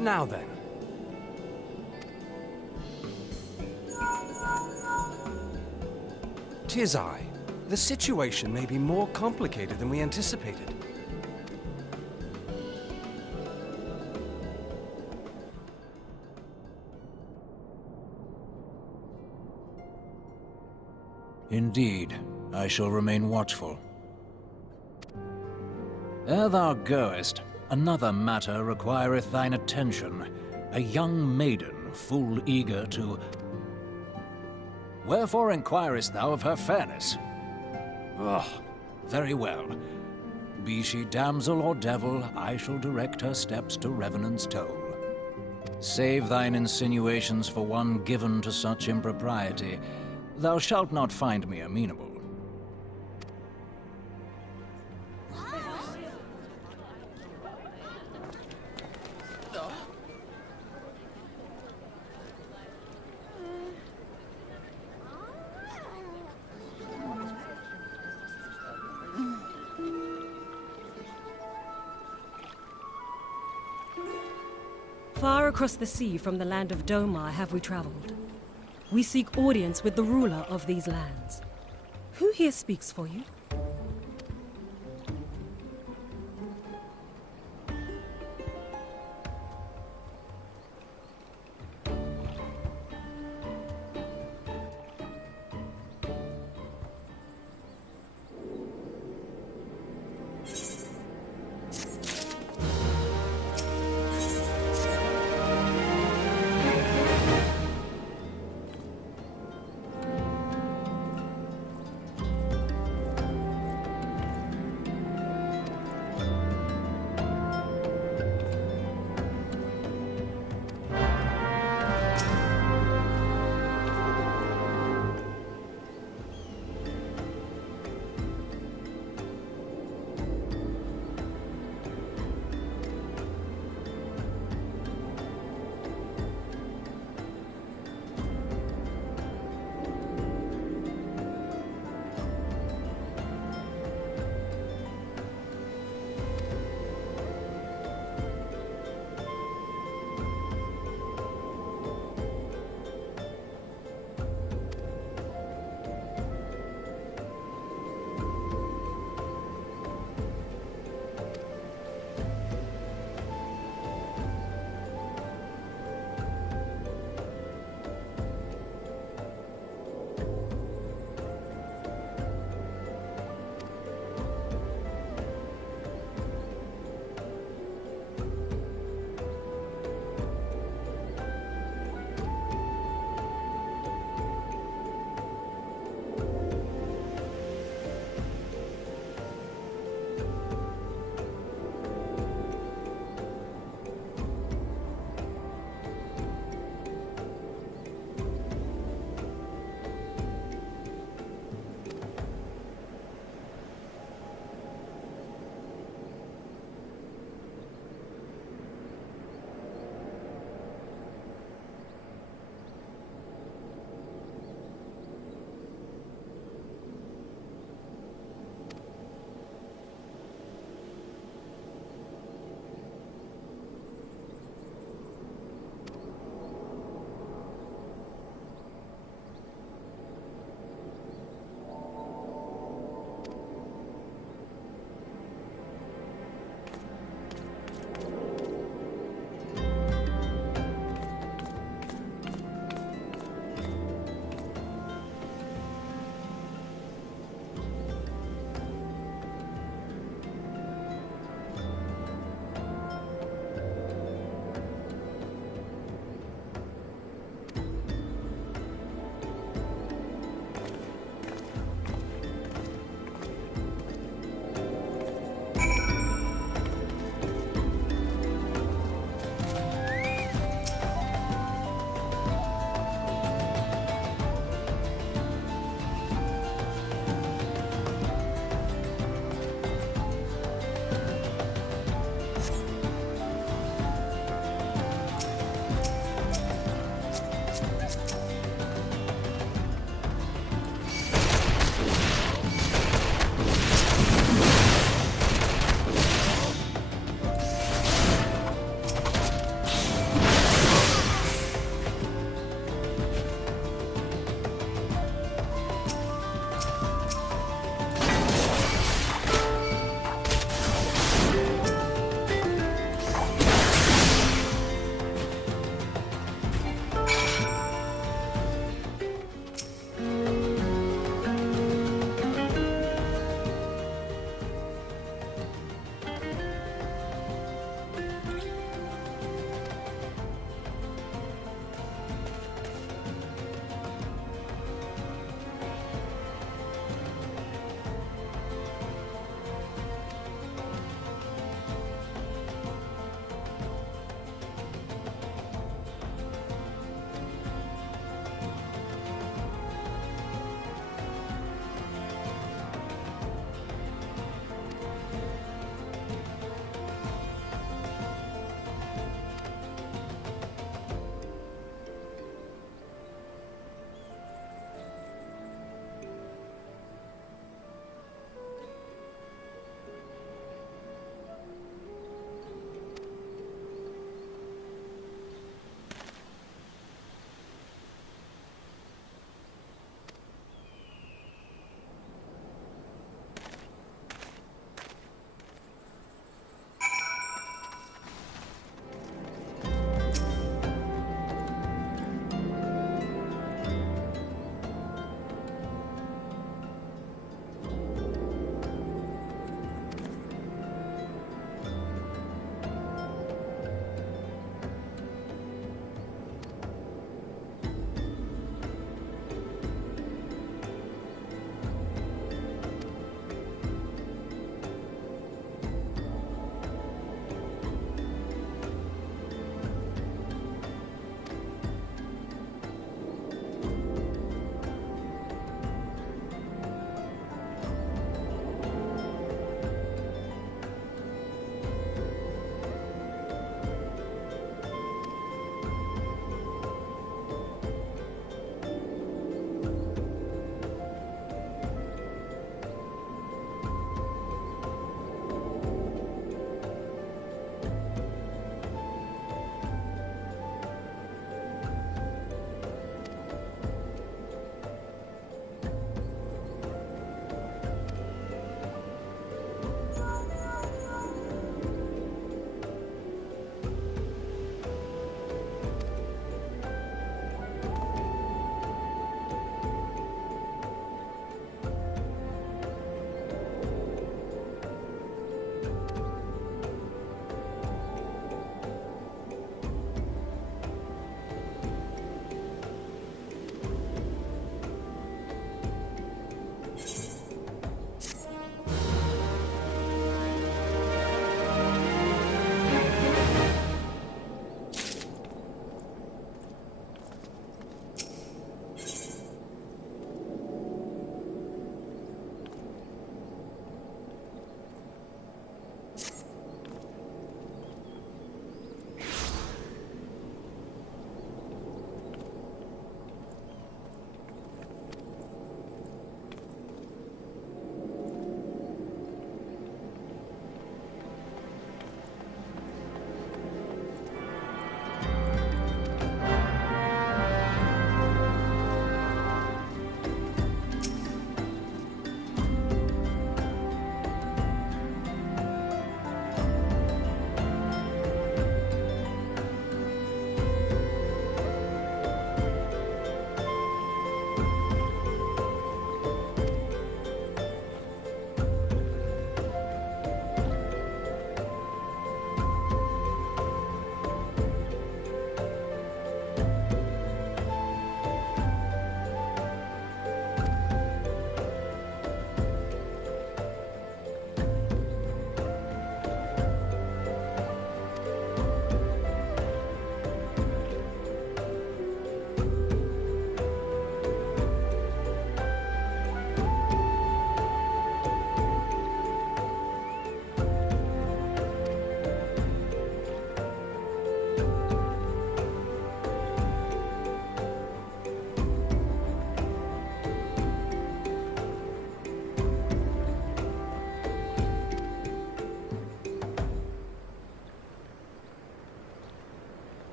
Now then. Tis I. The situation may be more complicated than we anticipated. Indeed, I shall remain watchful. Ere thou goest, another matter requireth thine attention. A young maiden, full eager to... Wherefore inquirest thou of her fairness? Ah, very well. Be she damsel or devil, I shall direct her steps to Revenant's toll. Save thine insinuations for one given to such impropriety. Thou shalt not find me amenable. Far across the sea from the land of Doma have we traveled. We seek audience with the ruler of these lands. Who here speaks for you?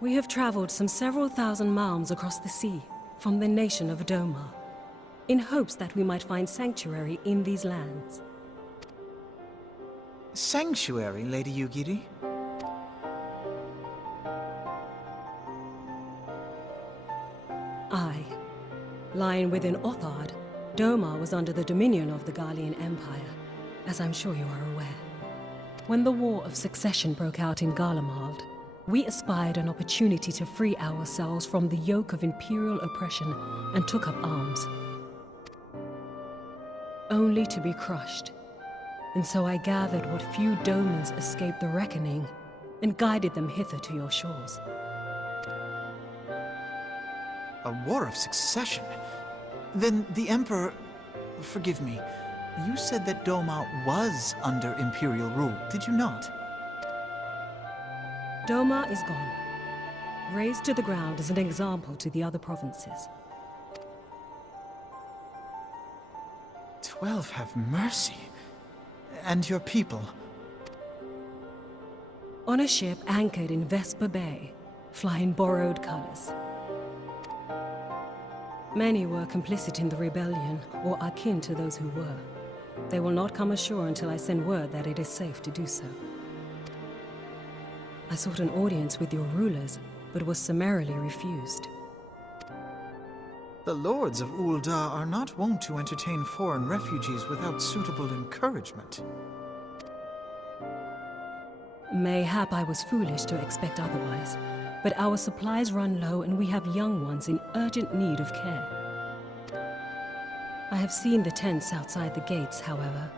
We have traveled some several thousand miles across the sea from the nation of Doma, in hopes that we might find sanctuary in these lands. Sanctuary, Lady Yugiri? Aye. Lying within Othard, Doma was under the dominion of the Garlean Empire, as I'm sure you are aware. When the War of Succession broke out in Garlemald, we espied an opportunity to free ourselves from the yoke of imperial oppression and took up arms. Only to be crushed. And so I gathered what few Domans escaped the reckoning and guided them hither to your shores. A war of succession? Then the Emperor... Forgive me. You said that Doma was under Imperial rule, did you not? Doma is gone. Razed to the ground as an example to the other provinces. 12 have mercy. And your people? On a ship anchored in Vesper Bay, flying borrowed colors. Many were complicit in the rebellion, or akin to those who were. They will not come ashore until I send word that it is safe to do so. I sought an audience with your rulers, but was summarily refused. The lords of Ul'Dah are not wont to entertain foreign refugees without suitable encouragement. Mayhap I was foolish to expect otherwise, but our supplies run low and we have young ones in urgent need of care. I have seen the tents outside the gates, however.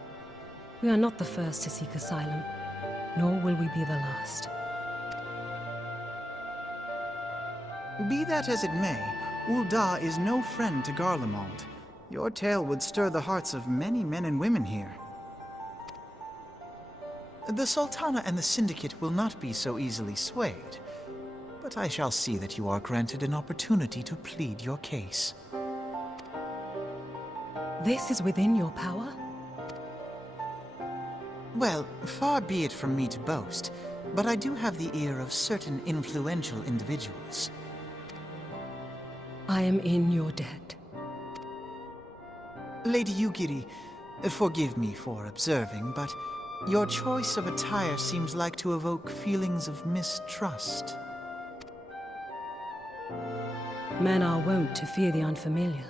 We are not the first to seek asylum, nor will we be the last. Be that as it may, Ul'Dah is no friend to Garlemald. Your tale would stir the hearts of many men and women here. The Sultana and the Syndicate will not be so easily swayed, but I shall see that you are granted an opportunity to plead your case. This is within your power? Well, far be it from me to boast, but I do have the ear of certain influential individuals. I am in your debt. Lady Yugiri, forgive me for observing, but your choice of attire seems like to evoke feelings of mistrust. Men are wont to fear the unfamiliar.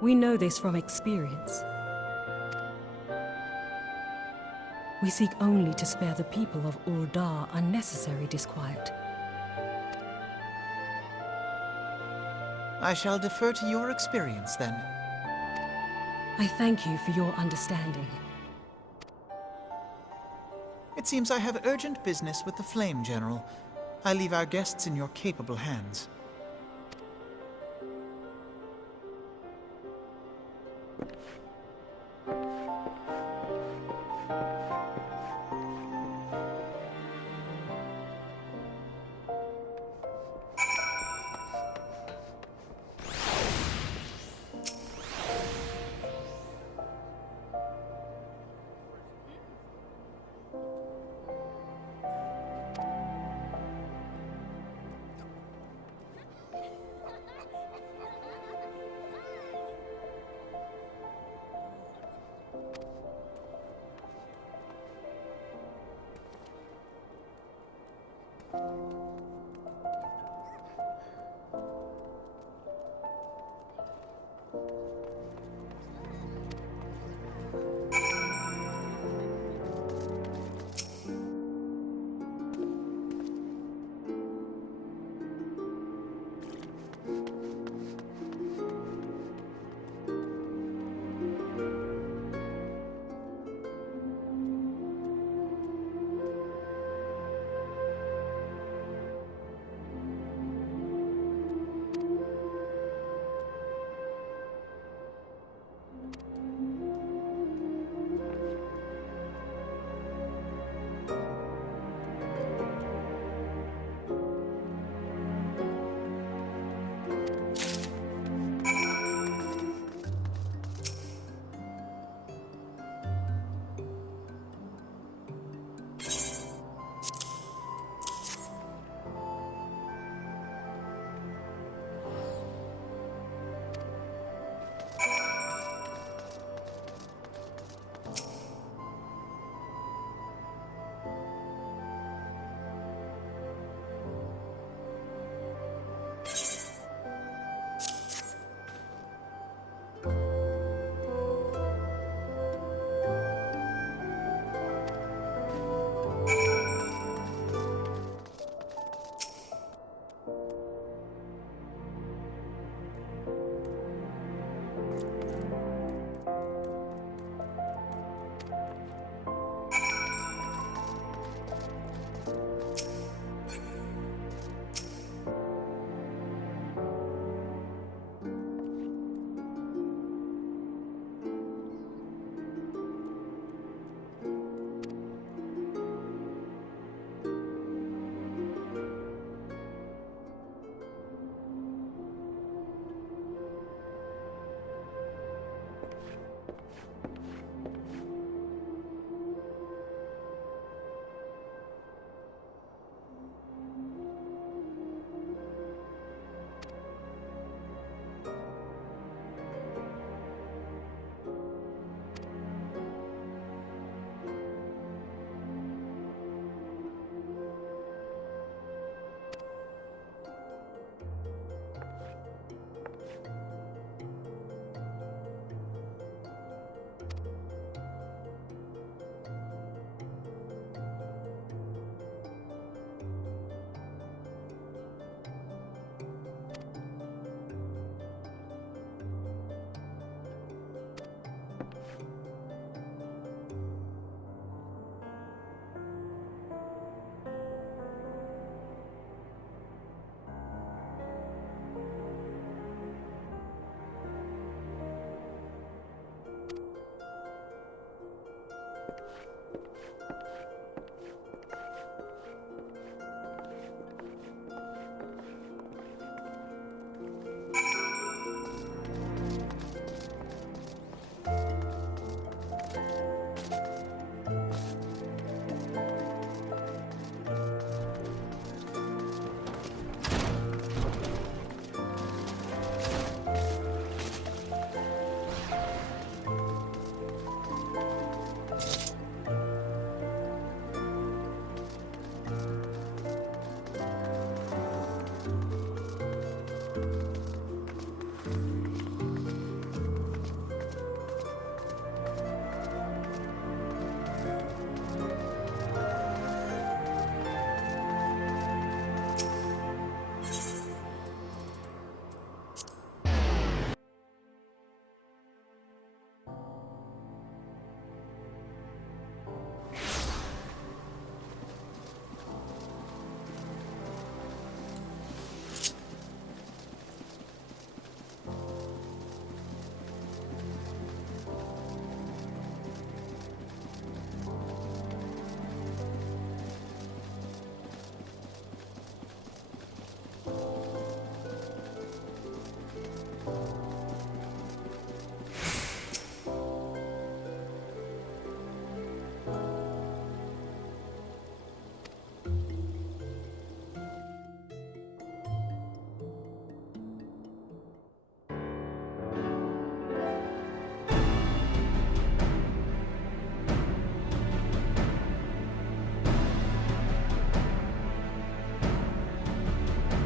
We know this from experience. We seek only to spare the people of Ul'Dah unnecessary disquiet. I shall defer to your experience, then. I thank you for your understanding. It seems I have urgent business with the Flame General. I leave our guests in your capable hands.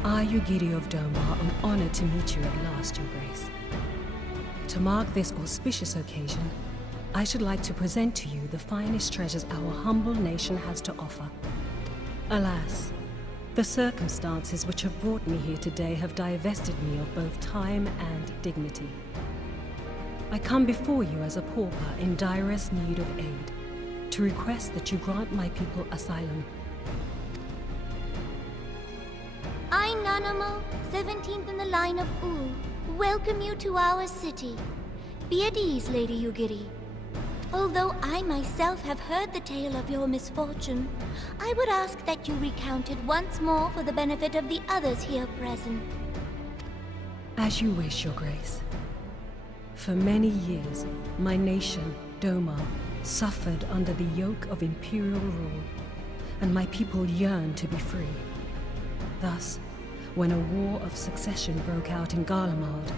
I, Ugiri of Doma, am honored to meet you at last, Your Grace. To mark this auspicious occasion, I should like to present to you the finest treasures our humble nation has to offer. Alas, the circumstances which have brought me here today have divested me of both time and dignity. I come before you as a pauper in direst need of aid, to request that you grant my people asylum. I, Nanamo, 17th in the line of Ul, welcome you to our city. Be at ease, Lady Ugiri. Although I myself have heard the tale of your misfortune, I would ask that you recount it once more for the benefit of the others here present. As you wish, Your Grace. For many years, my nation, Doma, suffered under the yoke of imperial rule, and my people yearned to be free. Thus, when a war of succession broke out in Garlemald,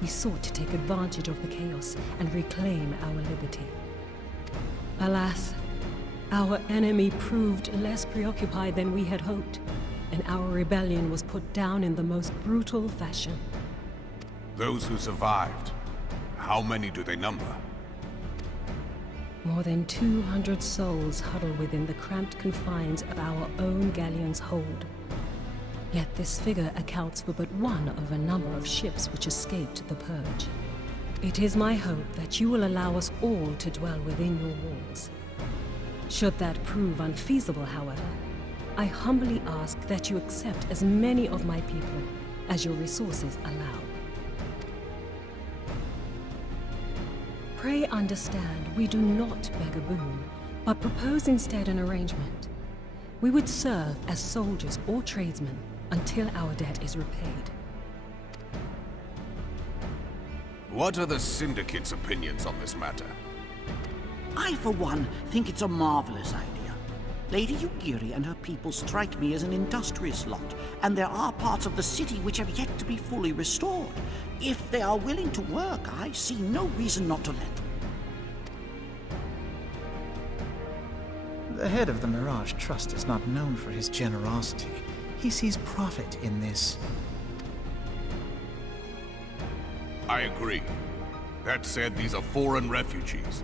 we sought to take advantage of the chaos and reclaim our liberty. Alas, our enemy proved less preoccupied than we had hoped, and our rebellion was put down in the most brutal fashion. Those who survived, how many do they number? More than 200 souls huddle within the cramped confines of our own galleon's hold. Yet this figure accounts for but one of a number of ships which escaped the purge. It is my hope that you will allow us all to dwell within your walls. Should that prove unfeasible, however, I humbly ask that you accept as many of my people as your resources allow. Pray understand, we do not beg a boon, but propose instead an arrangement. We would serve as soldiers or tradesmen until our debt is repaid. What are the Syndicate's opinions on this matter? I, for one, think it's a marvelous idea. Lady Ugiri and her people strike me as an industrious lot, and there are parts of the city which have yet to be fully restored. If they are willing to work, I see no reason not to let them. The head of the Mirage Trust is not known for his generosity. He sees profit in this. I agree. That said, these are foreign refugees.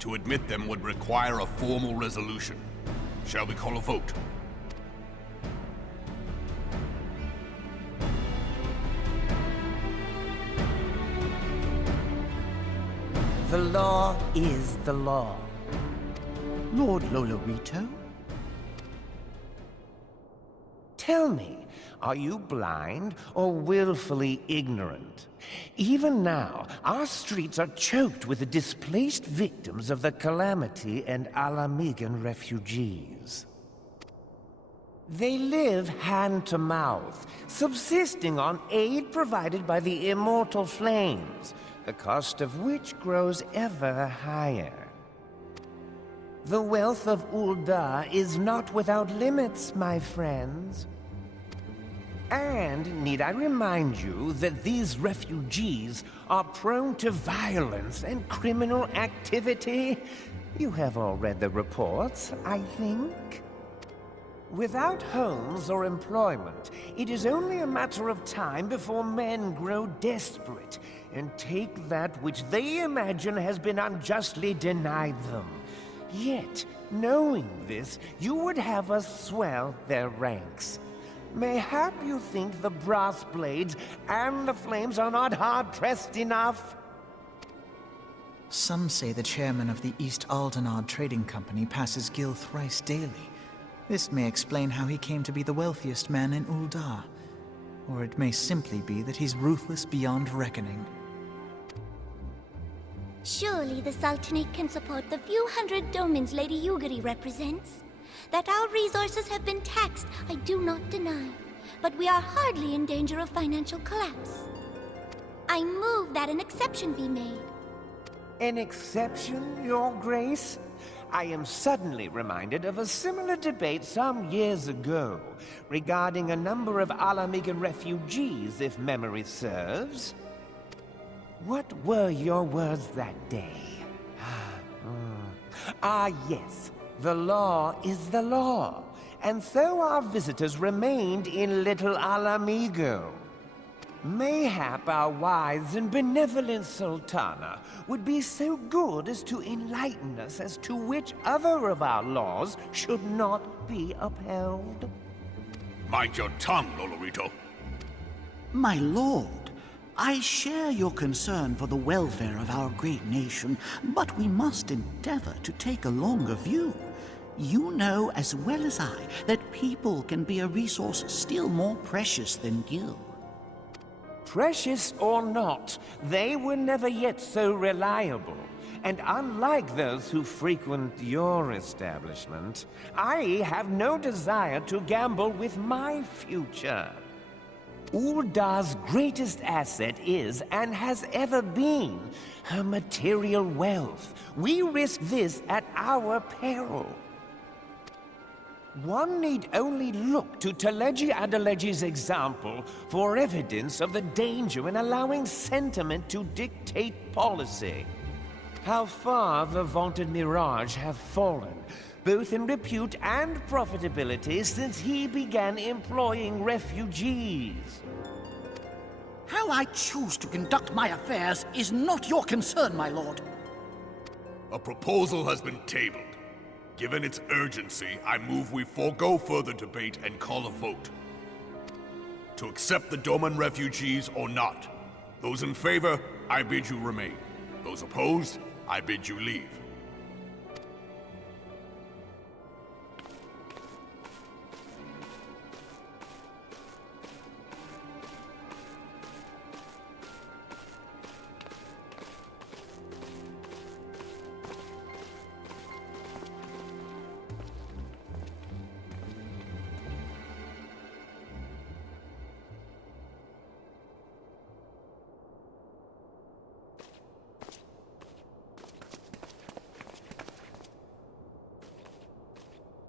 To admit them would require a formal resolution. Shall we call a vote? The law is the law. Lord Lolorito? Tell me, are you blind or willfully ignorant? Even now, our streets are choked with the displaced victims of the Calamity and Alamigan refugees. They live hand to mouth, subsisting on aid provided by the immortal flames, the cost of which grows ever higher. The wealth of Ul'Dah is not without limits, my friends. And need I remind you that these refugees are prone to violence and criminal activity? You have all read the reports, I think. Without homes or employment, it is only a matter of time before men grow desperate and take that which they imagine has been unjustly denied them. Yet, knowing this, you would have us swell their ranks. Mayhap you think the brass blades and the flames are not hard-pressed enough? Some say the chairman of the East Aldenard Trading Company passes Gil thrice daily. This may explain how he came to be the wealthiest man in Ul'Dah. Or it may simply be that he's ruthless beyond reckoning. Surely the Sultanate can support the few hundred domins Lady Ugiri represents. That our resources have been taxed, I do not deny. But we are hardly in danger of financial collapse. I move that an exception be made. An exception, Your Grace? I am suddenly reminded of a similar debate some years ago regarding a number of Alamigan refugees, if memory serves. What were your words that day? Ah, yes. The law is the law, and so our visitors remained in Little Alamigo. Mayhap our wise and benevolent Sultana would be so good as to enlighten us as to which other of our laws should not be upheld. Mind your tongue, Lolorito. My lord, I share your concern for the welfare of our great nation, but we must endeavor to take a longer view. You know as well as I that people can be a resource still more precious than gil. Precious or not, they were never yet so reliable. And unlike those who frequent your establishment, I have no desire to gamble with my future. Ul'Dah's greatest asset is, and has ever been, her material wealth. We risk this at our peril. One need only look to Teleji Adeleji's example for evidence of the danger in allowing sentiment to dictate policy. How far the vaunted Mirage have fallen, both in repute and profitability, since he began employing refugees. How I choose to conduct my affairs is not your concern, my lord. A proposal has been tabled. Given its urgency, I move we forego further debate and call a vote. To accept the Doman refugees or not. Those in favor, I bid you remain. Those opposed, I bid you leave.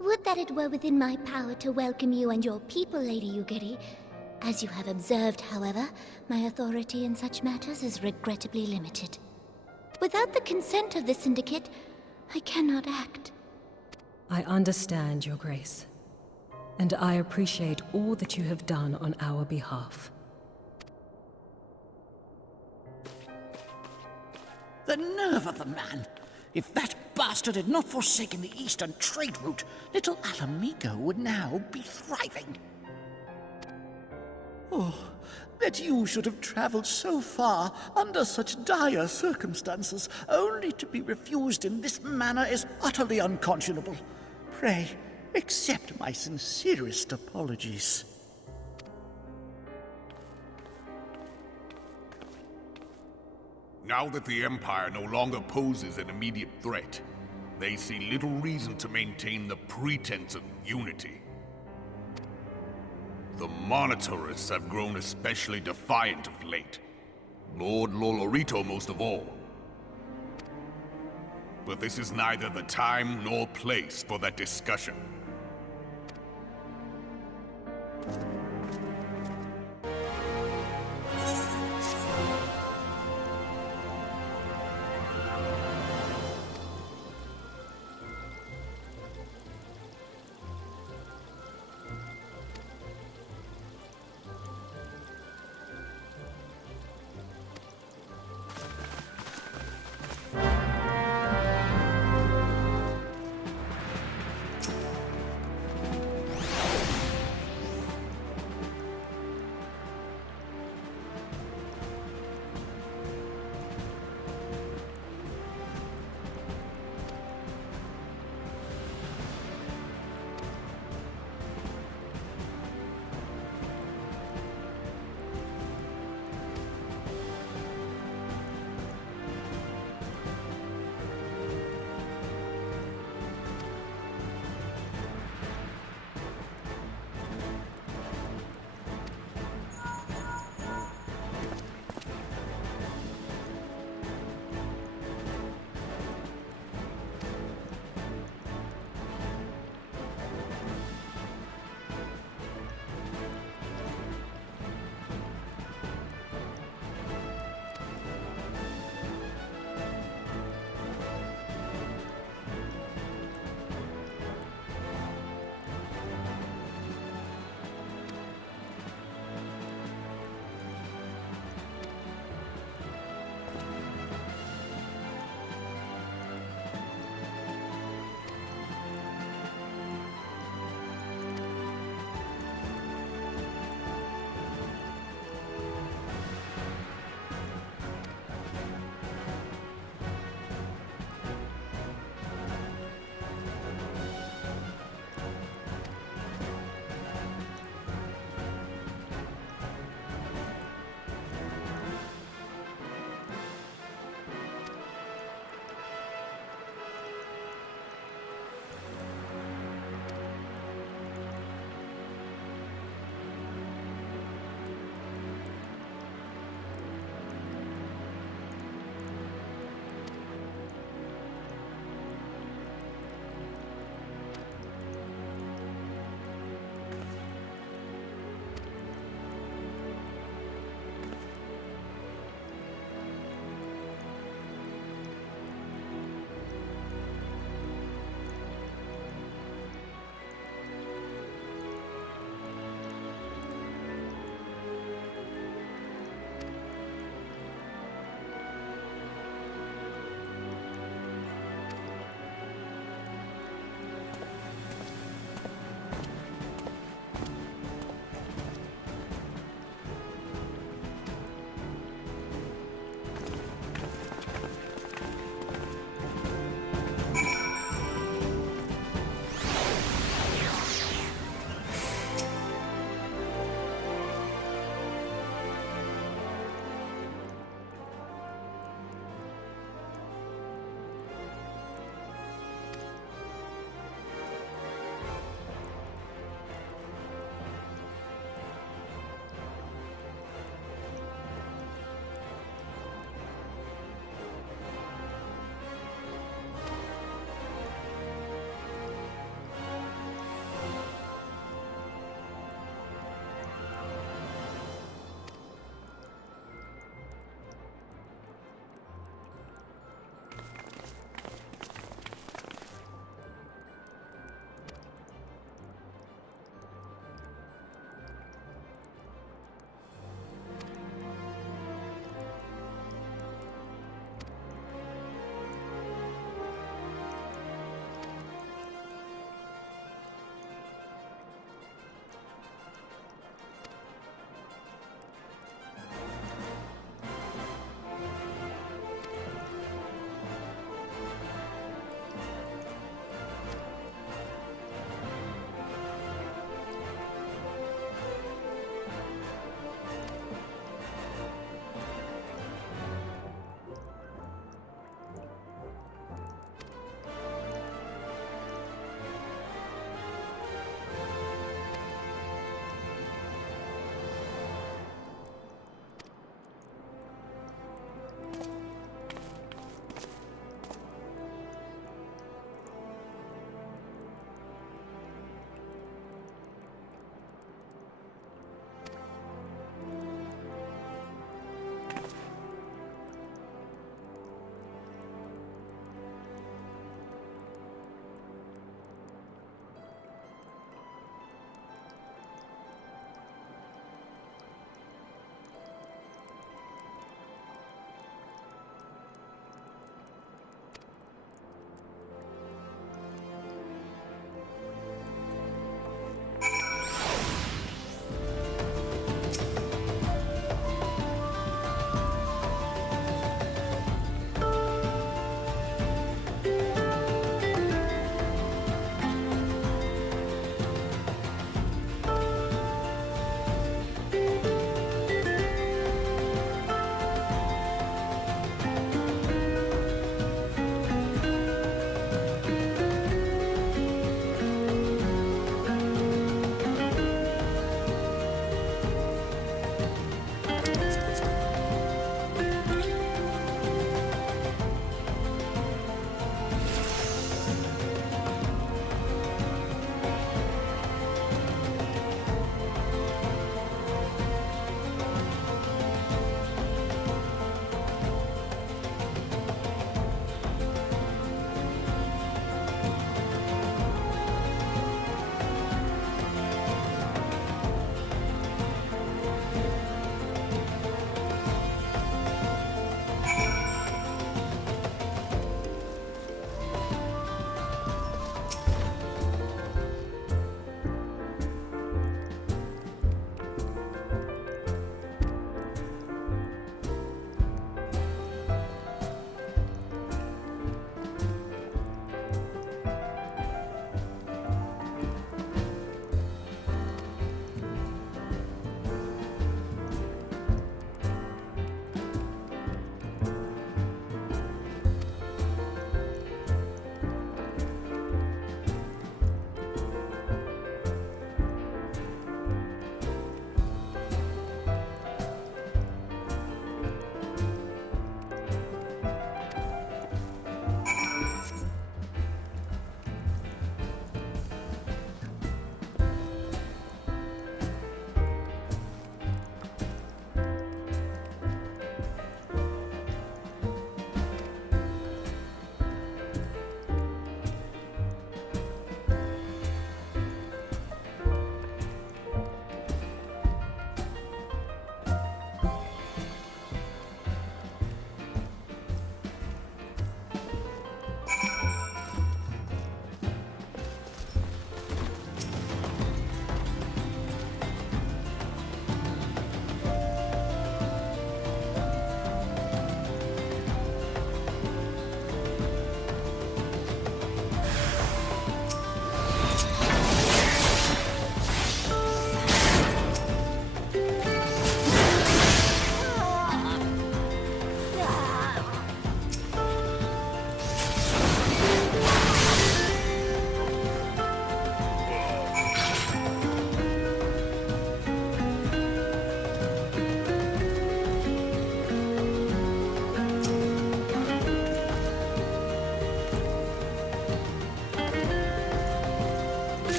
Would that it were within my power to welcome you and your people, Lady Yugiri. As you have observed, however, my authority in such matters is regrettably limited. Without the consent of the Syndicate, I cannot act. I understand, Your Grace, and I appreciate all that you have done on our behalf. The nerve of the man! If that bastard had not forsaken the eastern trade route, Little Alamigo would now be thriving. Oh, that you should have traveled so far under such dire circumstances, only to be refused in this manner is utterly unconscionable. Pray, accept my sincerest apologies. Now that the Empire no longer poses an immediate threat, they see little reason to maintain the pretense of unity. The Monitorists have grown especially defiant of late. Lord Lolorito most of all. But this is neither the time nor place for that discussion.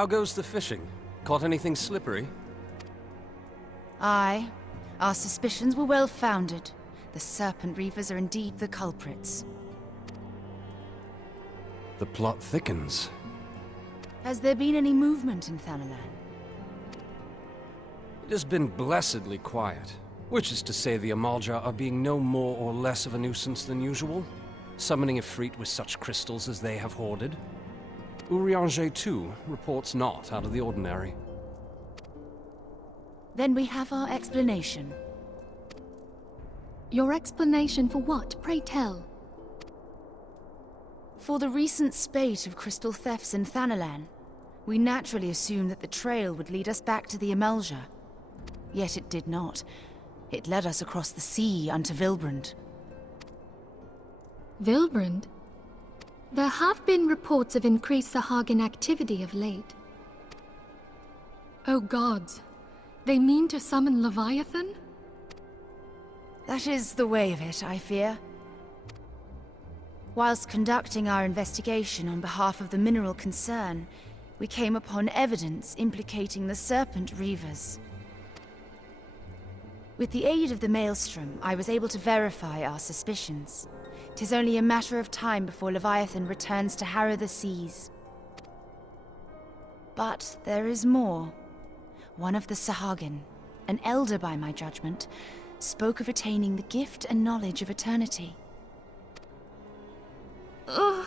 How goes the fishing? Caught anything slippery? Aye. Our suspicions were well founded. The Serpent Reavers are indeed the culprits. The plot thickens. Has there been any movement in Thanalan? It has been blessedly quiet. Which is to say the Amalj'aa are being no more or less of a nuisance than usual, summoning a fleet with such crystals as they have hoarded. Urianger, too, reports not out of the ordinary. Then we have our explanation. Your explanation for what, pray tell? For the recent spate of crystal thefts in Thanalan, we naturally assumed that the trail would lead us back to the Amalj'aa. Yet it did not. It led us across the sea unto Vilbrand. Vilbrand? There have been reports of increased Sahagin activity of late. Oh gods, they mean to summon Leviathan? That is the way of it, I fear. Whilst conducting our investigation on behalf of the mineral concern, we came upon evidence implicating the Serpent Reavers. With the aid of the Maelstrom, I was able to verify our suspicions. 'Tis only a matter of time before Leviathan returns to harrow the seas. But there is more. One of the Sahagin, an elder by my judgment, spoke of attaining the gift and knowledge of eternity. Ugh.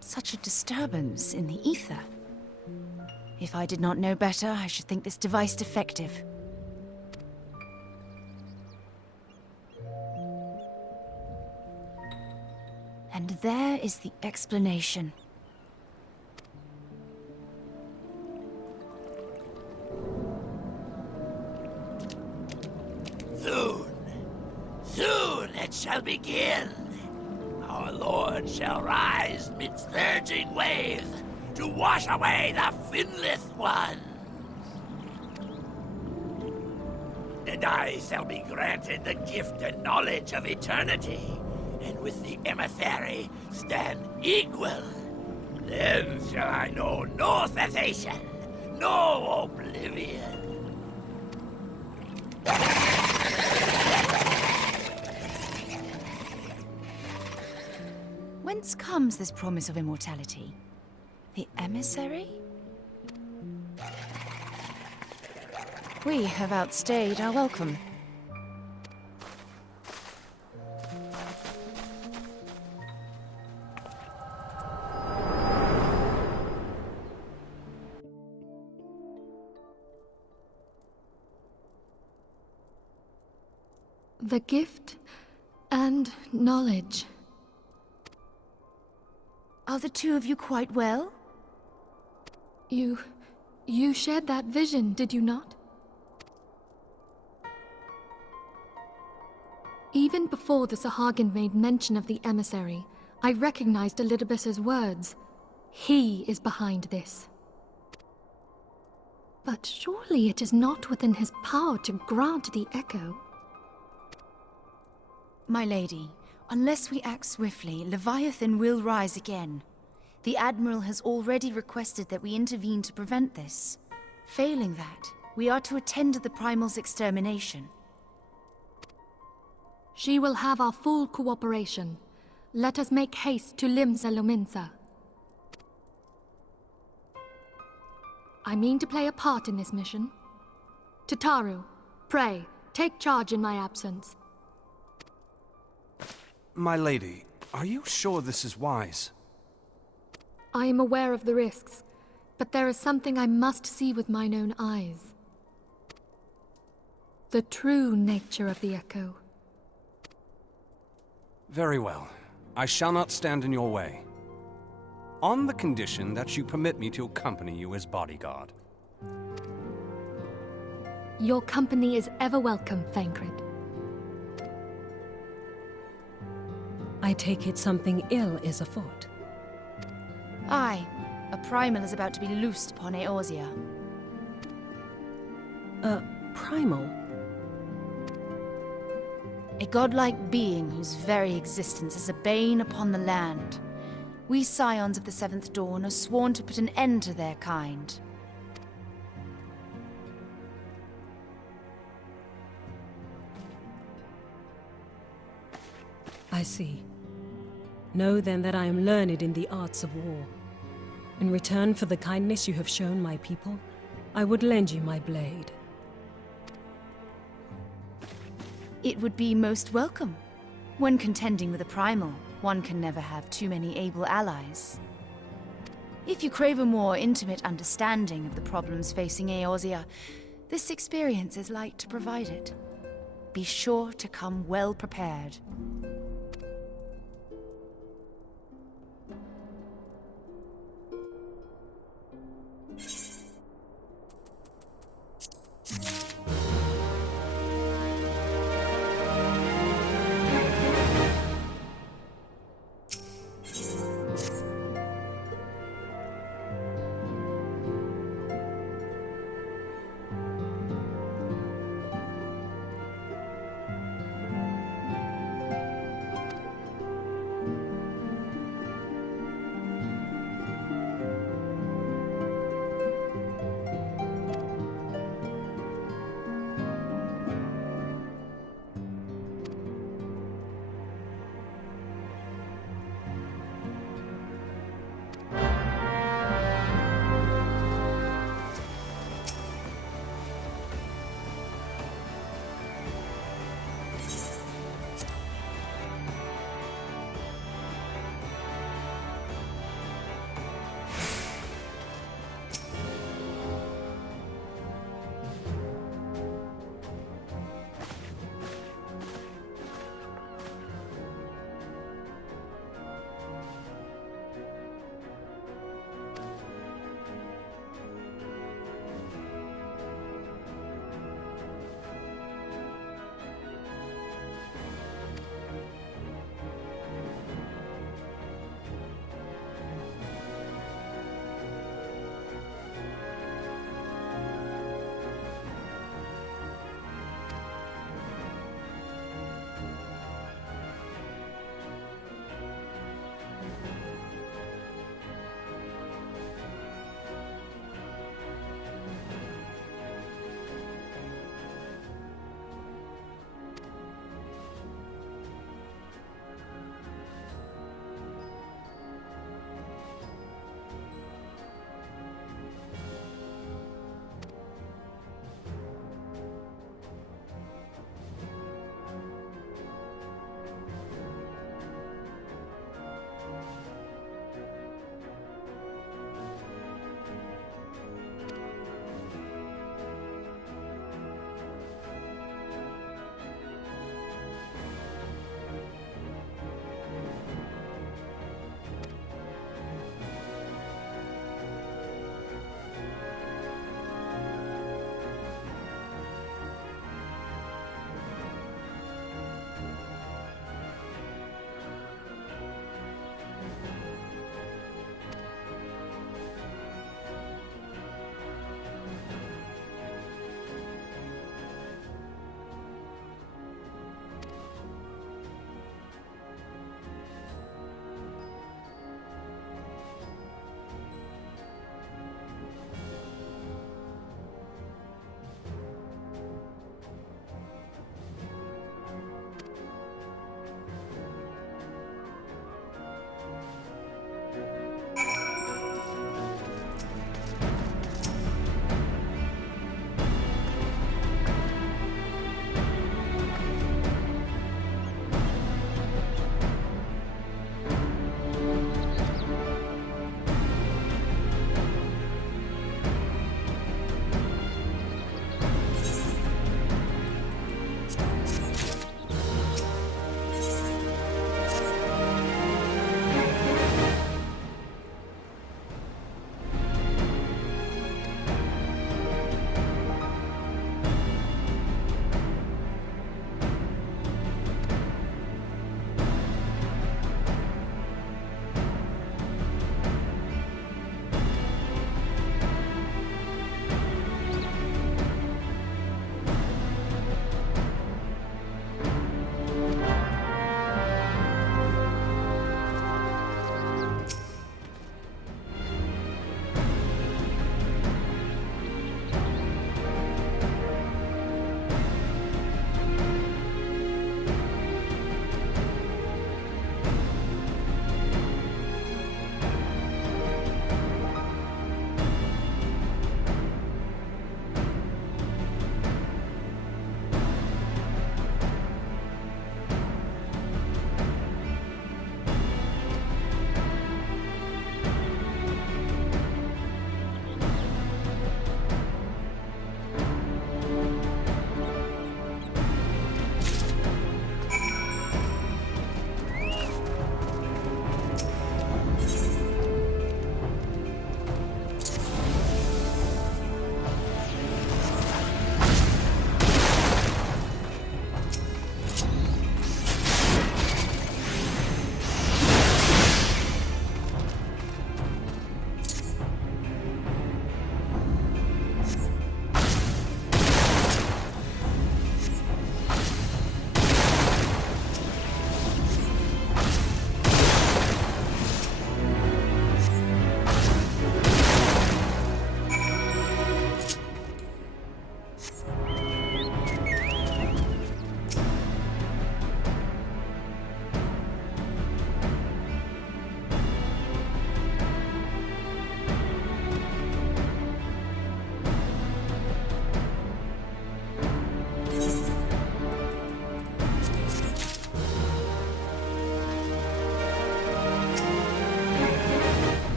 Such a disturbance in the ether. If I did not know better, I should think this device defective. And there is the explanation. Soon it shall begin. Our Lord shall rise midst surging waves to wash away the finless ones. And I shall be granted the gift and knowledge of eternity, and with the emissary stand equal. Then shall I know no cessation, no oblivion. Whence comes this promise of immortality? The emissary? We have outstayed our welcome. The gift and knowledge. Are the two of you quite well? You shared that vision, did you not? Even before the Sahagin made mention of the emissary, I recognized Elidibus's words. He is behind this. But surely it is not within his power to grant the echo. My lady, unless we act swiftly, Leviathan will rise again. The Admiral has already requested that we intervene to prevent this. Failing that, we are to attend to the primal's extermination. She will have our full cooperation. Let us make haste to Limsa Lominsa. I mean to play a part in this mission. Tataru, pray, take charge in my absence. My lady, are you sure this is wise? I am aware of the risks, but there is something I must see with mine own eyes. The true nature of the echo. Very well. I shall not stand in your way. On the condition that you permit me to accompany you as bodyguard. Your company is ever welcome, Thancred. I take it something ill is afoot. Aye, a primal is about to be loosed upon Eorzea. A primal? godlike being whose very existence is a bane upon the land. We Scions of the Seventh Dawn are sworn to put an end to their kind. I see. Know then that I am learned in the arts of war. In return for the kindness you have shown my people, I would lend you my blade. It would be most welcome. When contending with a primal, one can never have too many able allies. If you crave a more intimate understanding of the problems facing Eorzea, this experience is like to provide it. Be sure to come well prepared.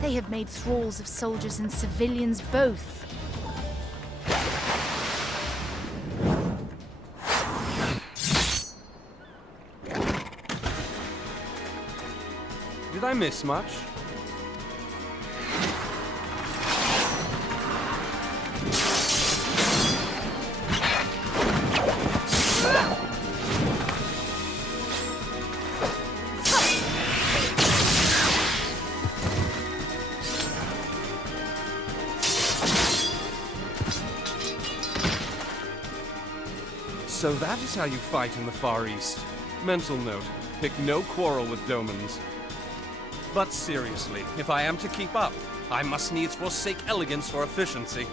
They have made thralls of soldiers and civilians both. Did I miss much? So that is how you fight in the Far East. Mental note, pick no quarrel with Domans. But seriously, if I am to keep up, I must needs forsake elegance for efficiency.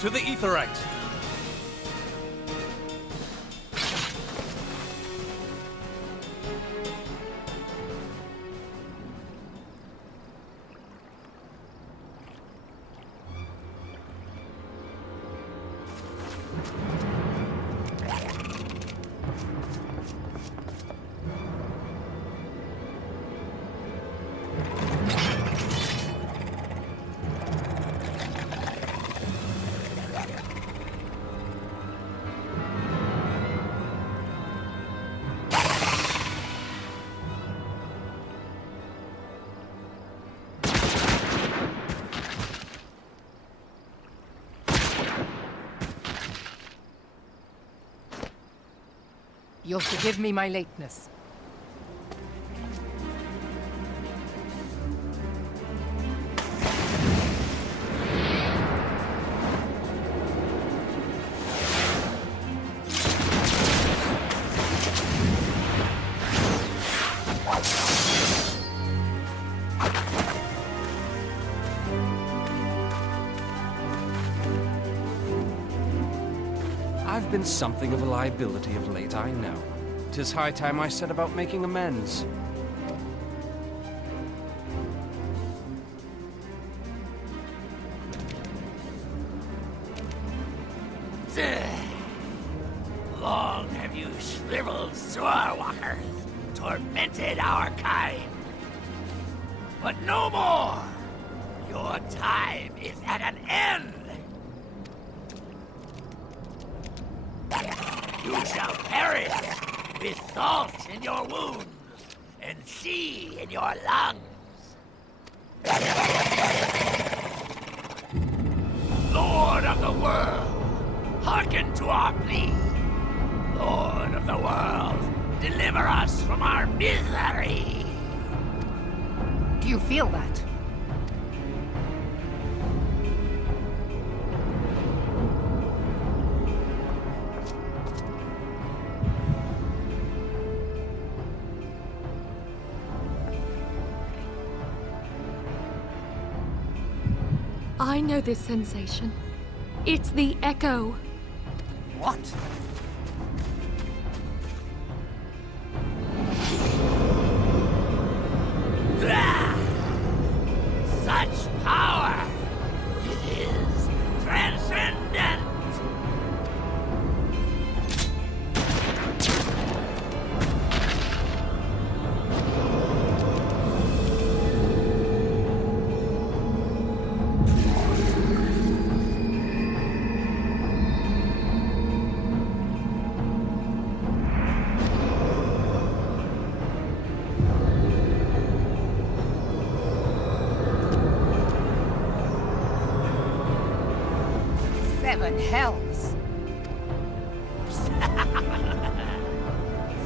To the Aetheryte! You'll forgive me my lateness. I've been something of a liability of late, I know. 'Tis high time I set about making amends. Long have you shriveled Swordwalkers, tormented our kind. But no more! Your time is at an end! You shall perish with salt in your wounds and sea in your lungs. Lord of the world, hearken to our plea. Lord of the world, deliver us from our misery. Do you feel that? I know this sensation. It's the echo. What? Such power! It is transcendent! Seven hells!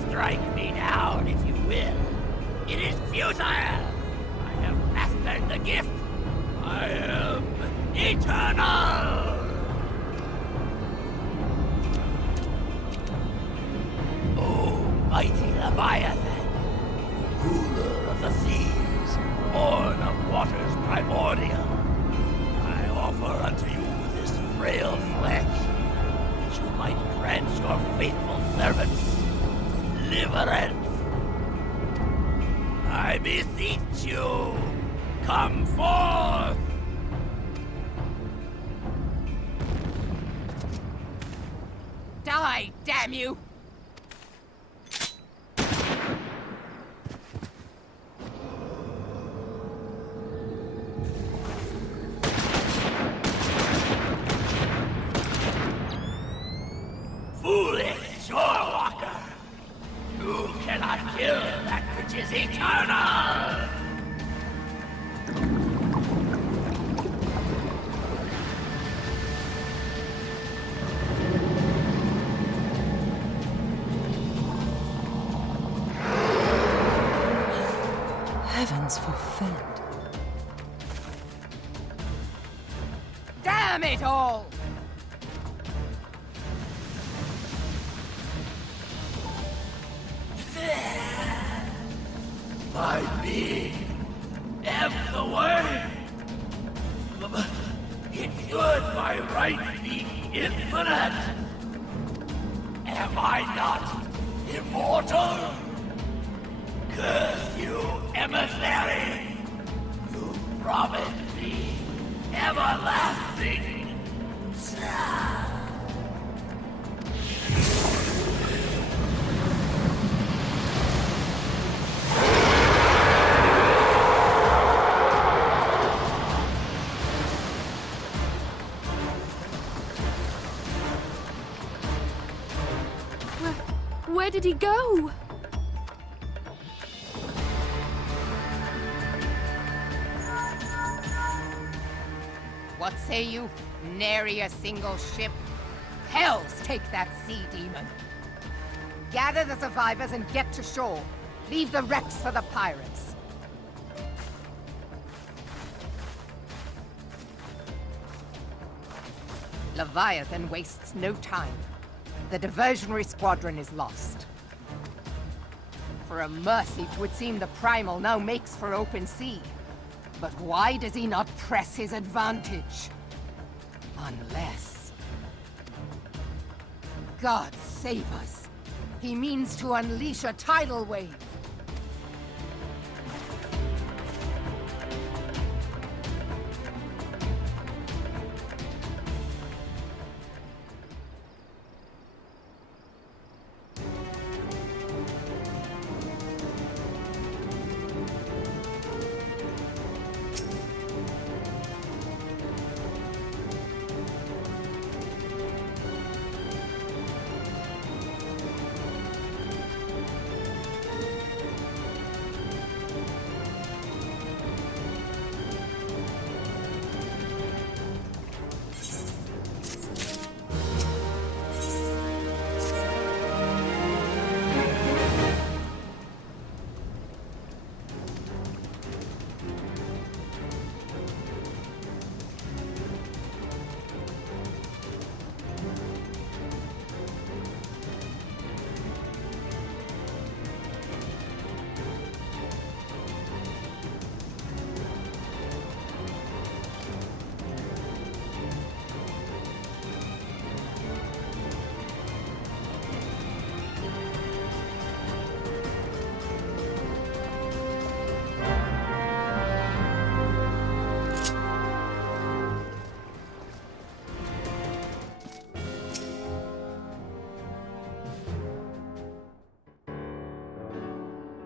Strike me down if you will. It is futile! I have mastered the gift. I am eternal! primordial. I offer unto you this frail flesh, that you might grant your faithful servants deliverance. I beseech you, come forth! Die, damn you! Foolish shorewalker! You cannot kill that which is eternal! Heavens forfend. Damn it all! My being ebbs away. It should by right be infinite. Am I not immortal? Curse you, emissary! You promised me everlasting. Where did he go? What say you? Nary a single ship? Hells take that sea demon! Gather the survivors and get to shore. Leave the wrecks for the pirates. Leviathan wastes no time. The diversionary squadron is lost. For a mercy, 'twould seem the primal now makes for open sea. But why does he not press his advantage? Unless... God save us! He means to unleash a tidal wave.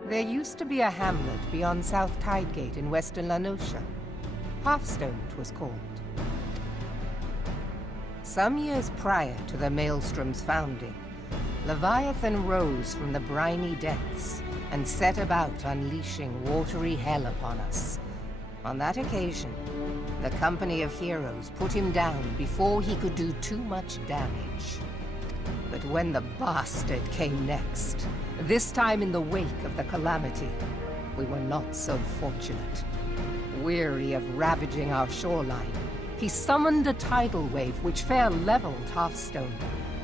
There used to be a hamlet beyond South Tidegate in western La Noscea. Halfstone, 'twas called. Some years prior to the Maelstrom's founding, Leviathan rose from the briny depths and set about unleashing watery hell upon us. On that occasion, the company of heroes put him down before he could do too much damage. But when the bastard came next, this time in the wake of the calamity, we were not so fortunate. Weary of ravaging our shoreline, he summoned a tidal wave which fair leveled Halfstone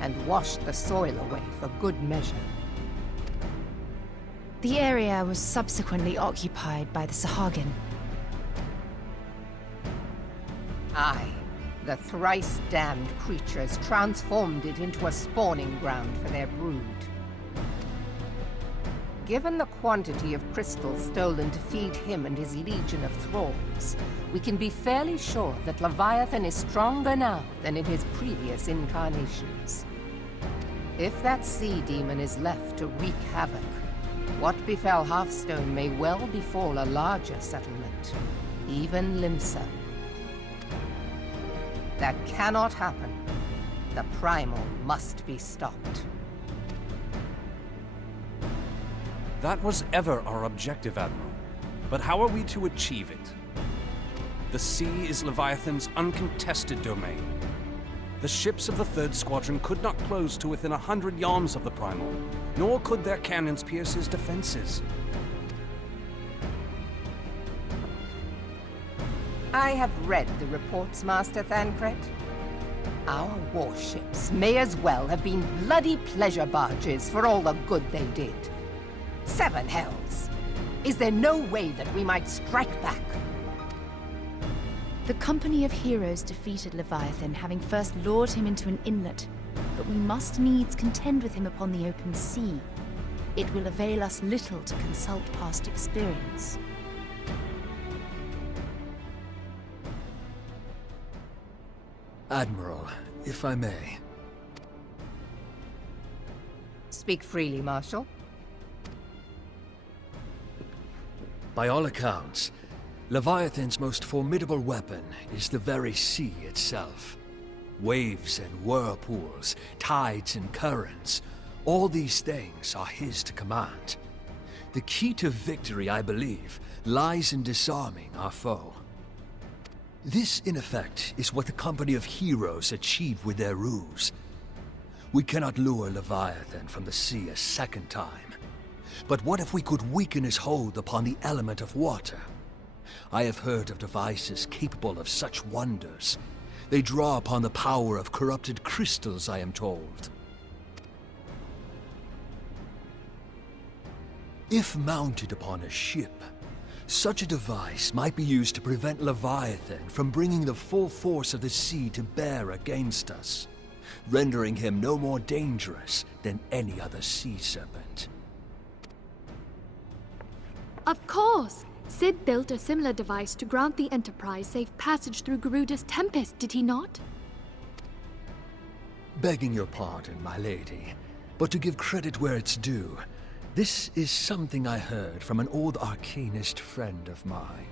and washed the soil away for good measure. The area was subsequently occupied by the Sahagin. Aye. The thrice-damned creatures transformed it into a spawning ground for their brood. Given the quantity of crystals stolen to feed him and his legion of thralls, we can be fairly sure that Leviathan is stronger now than in his previous incarnations. If that sea demon is left to wreak havoc, what befell Hearthstone may well befall a larger settlement, even Limsa. That cannot happen. The primal must be stopped. That was ever our objective, Admiral. But how are we to achieve it? The sea is Leviathan's uncontested domain. The ships of the 3rd Squadron could not close to within 100 yards of the primal, nor could their cannons pierce his defenses. I have read the reports, Master Thancred. Our warships may as well have been bloody pleasure barges for all the good they did. 7 hells! Is there no way that we might strike back? The company of heroes defeated Leviathan, having first lured him into an inlet. But we must needs contend with him upon the open sea. It will avail us little to consult past experience. Admiral, if I may. Speak freely, Marshal. By all accounts, Leviathan's most formidable weapon is the very sea itself. Waves and whirlpools, tides and currents, all these things are his to command. The key to victory, I believe, lies in disarming our foe. This, in effect, is what the company of heroes achieved with their ruse. We cannot lure Leviathan from the sea a second time. But what if we could weaken his hold upon the element of water? I have heard of devices capable of such wonders. They draw upon the power of corrupted crystals, I am told. If mounted upon a ship, such a device might be used to prevent Leviathan from bringing the full force of the sea to bear against us, rendering him no more dangerous than any other sea serpent. Of course! Sid built a similar device to grant the Enterprise safe passage through Garuda's Tempest, did he not? Begging your pardon, my lady, but to give credit where it's due, this is something I heard from an old arcanist friend of mine.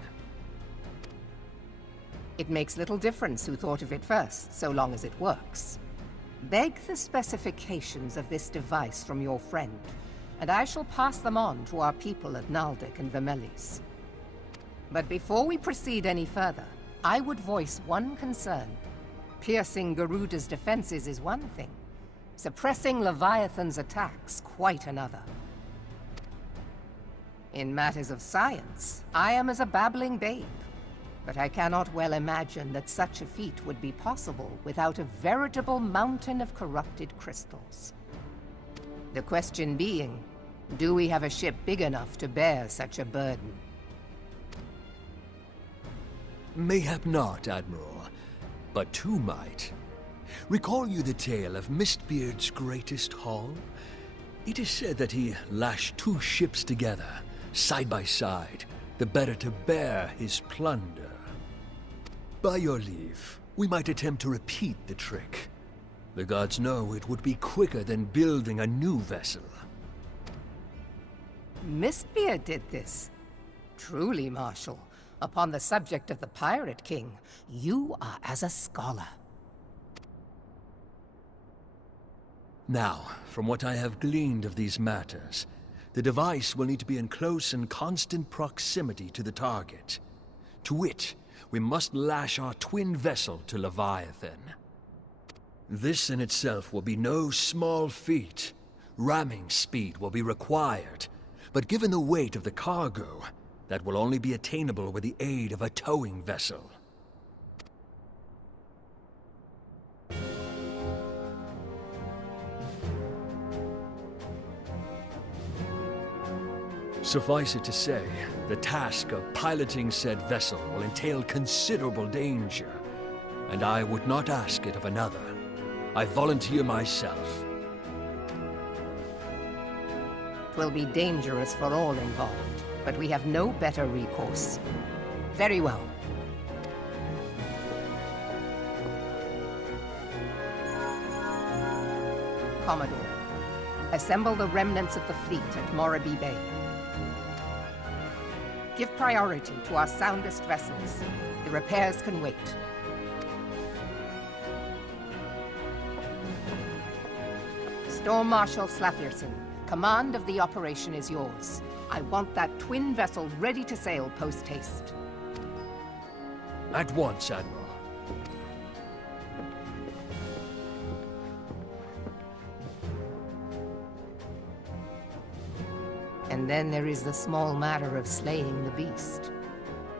It makes little difference who thought of it first, so long as it works. Beg the specifications of this device from your friend, and I shall pass them on to our people at Naldic and Vermelis. But before we proceed any further, I would voice one concern. Piercing Garuda's defenses is one thing. Suppressing Leviathan's attacks, quite another. In matters of science, I am as a babbling babe. But I cannot well imagine that such a feat would be possible without a veritable mountain of corrupted crystals. The question being, do we have a ship big enough to bear such a burden? Mayhap not, Admiral, but two might. Recall you the tale of Mistbeard's greatest haul? It is said that he lashed 2 ships together, side by side, the better to bear his plunder. By your leave, we might attempt to repeat the trick. The gods know it would be quicker than building a new vessel. Mistbeard did this. Truly, Marshal, upon the subject of the Pirate King, you are as a scholar. Now, from what I have gleaned of these matters, the device will need to be in close and constant proximity to the target. To wit, we must lash our twin vessel to Leviathan. This in itself will be no small feat. Ramming speed will be required, but given the weight of the cargo, that will only be attainable with the aid of a towing vessel. Suffice it to say, the task of piloting said vessel will entail considerable danger, and I would not ask it of another. I volunteer myself. 'Twill be dangerous for all involved, but we have no better recourse. Very well. Commodore, assemble the remnants of the fleet at Moraby Bay. Give priority to our soundest vessels. The repairs can wait. Storm Marshal Slafierson, command of the operation is yours. I want that twin vessel ready to sail post-haste. At once, Admiral. And then there is the small matter of slaying the beast.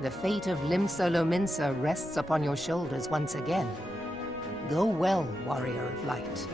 The fate of Limsa Lominsa rests upon your shoulders once again. Go well, warrior of light.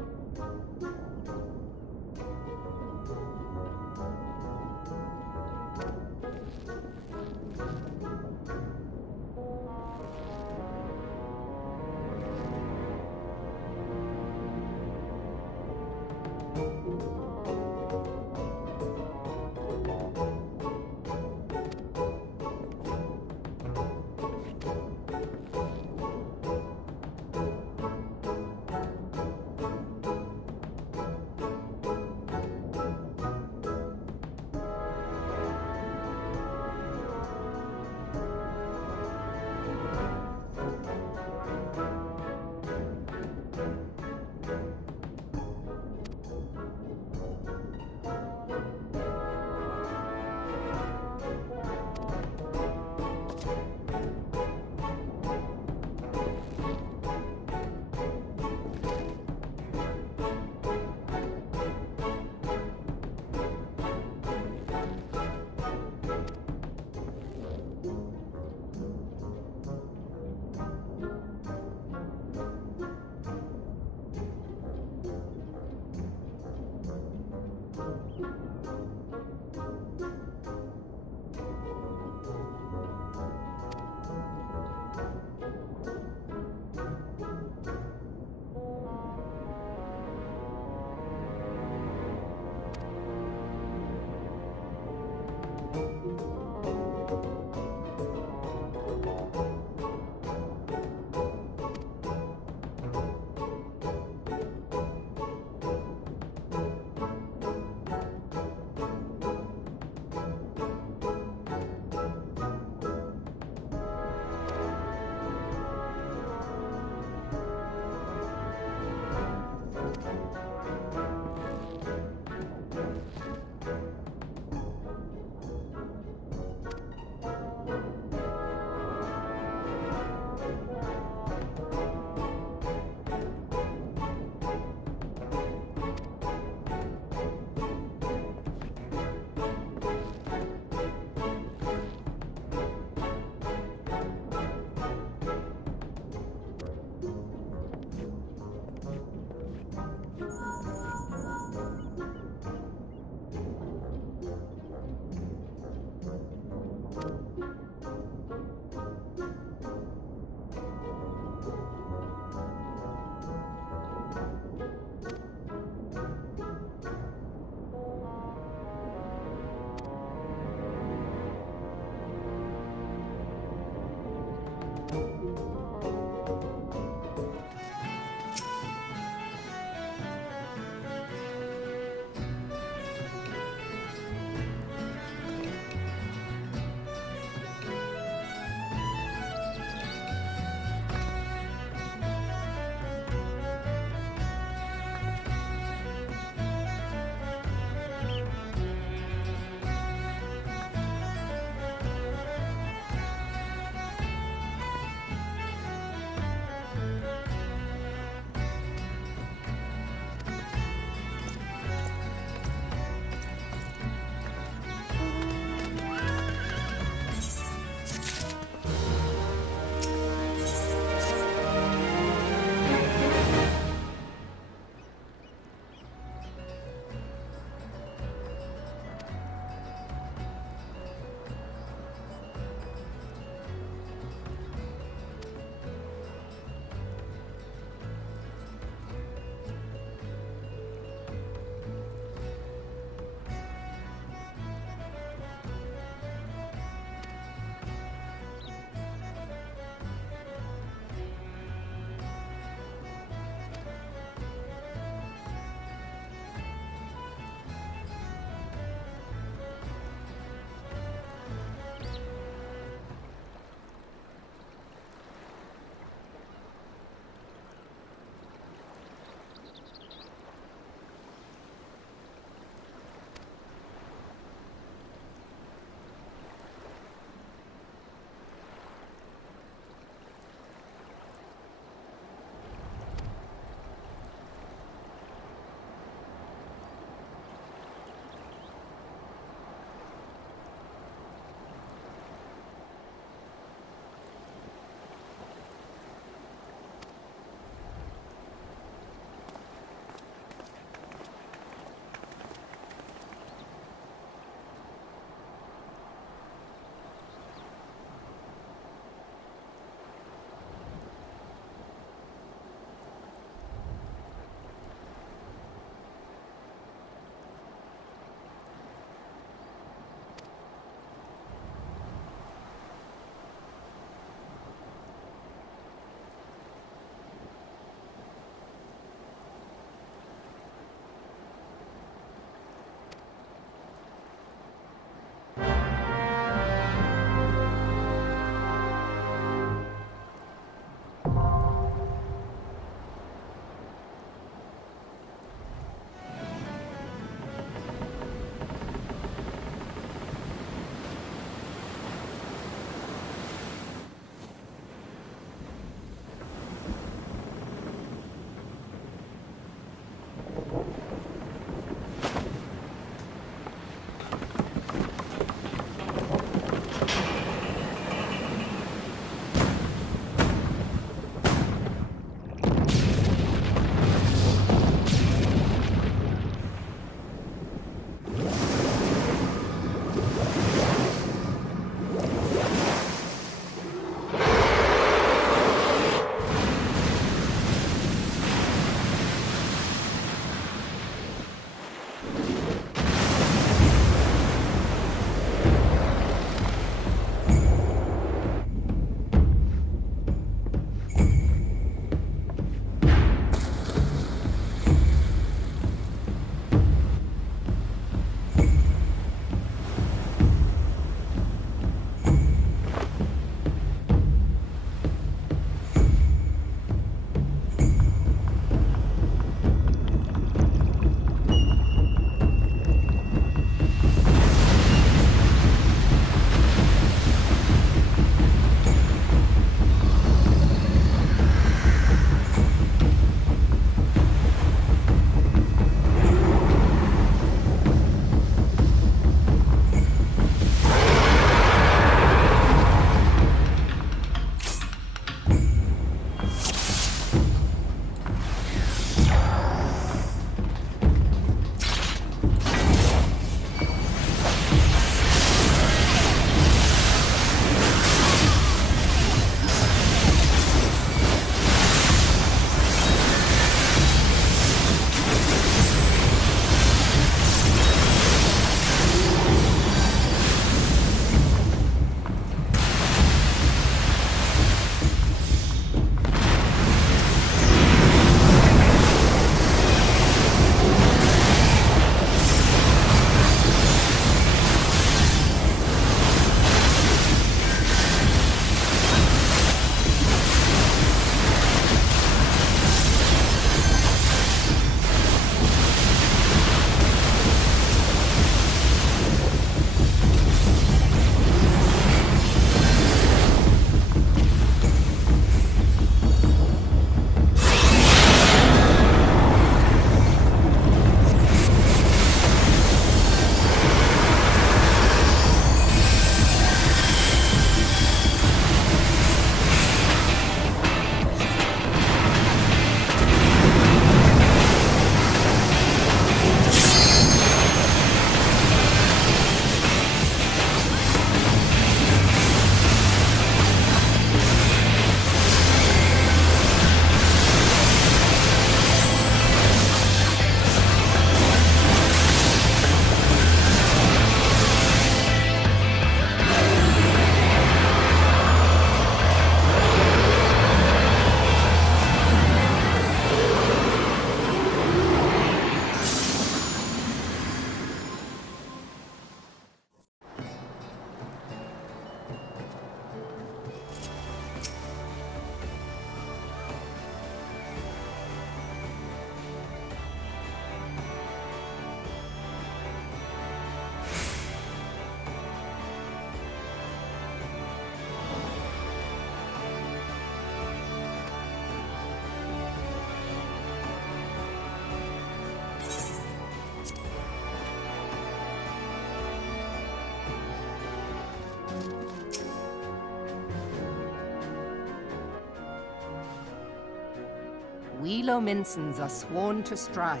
We Lominsons are sworn to strive,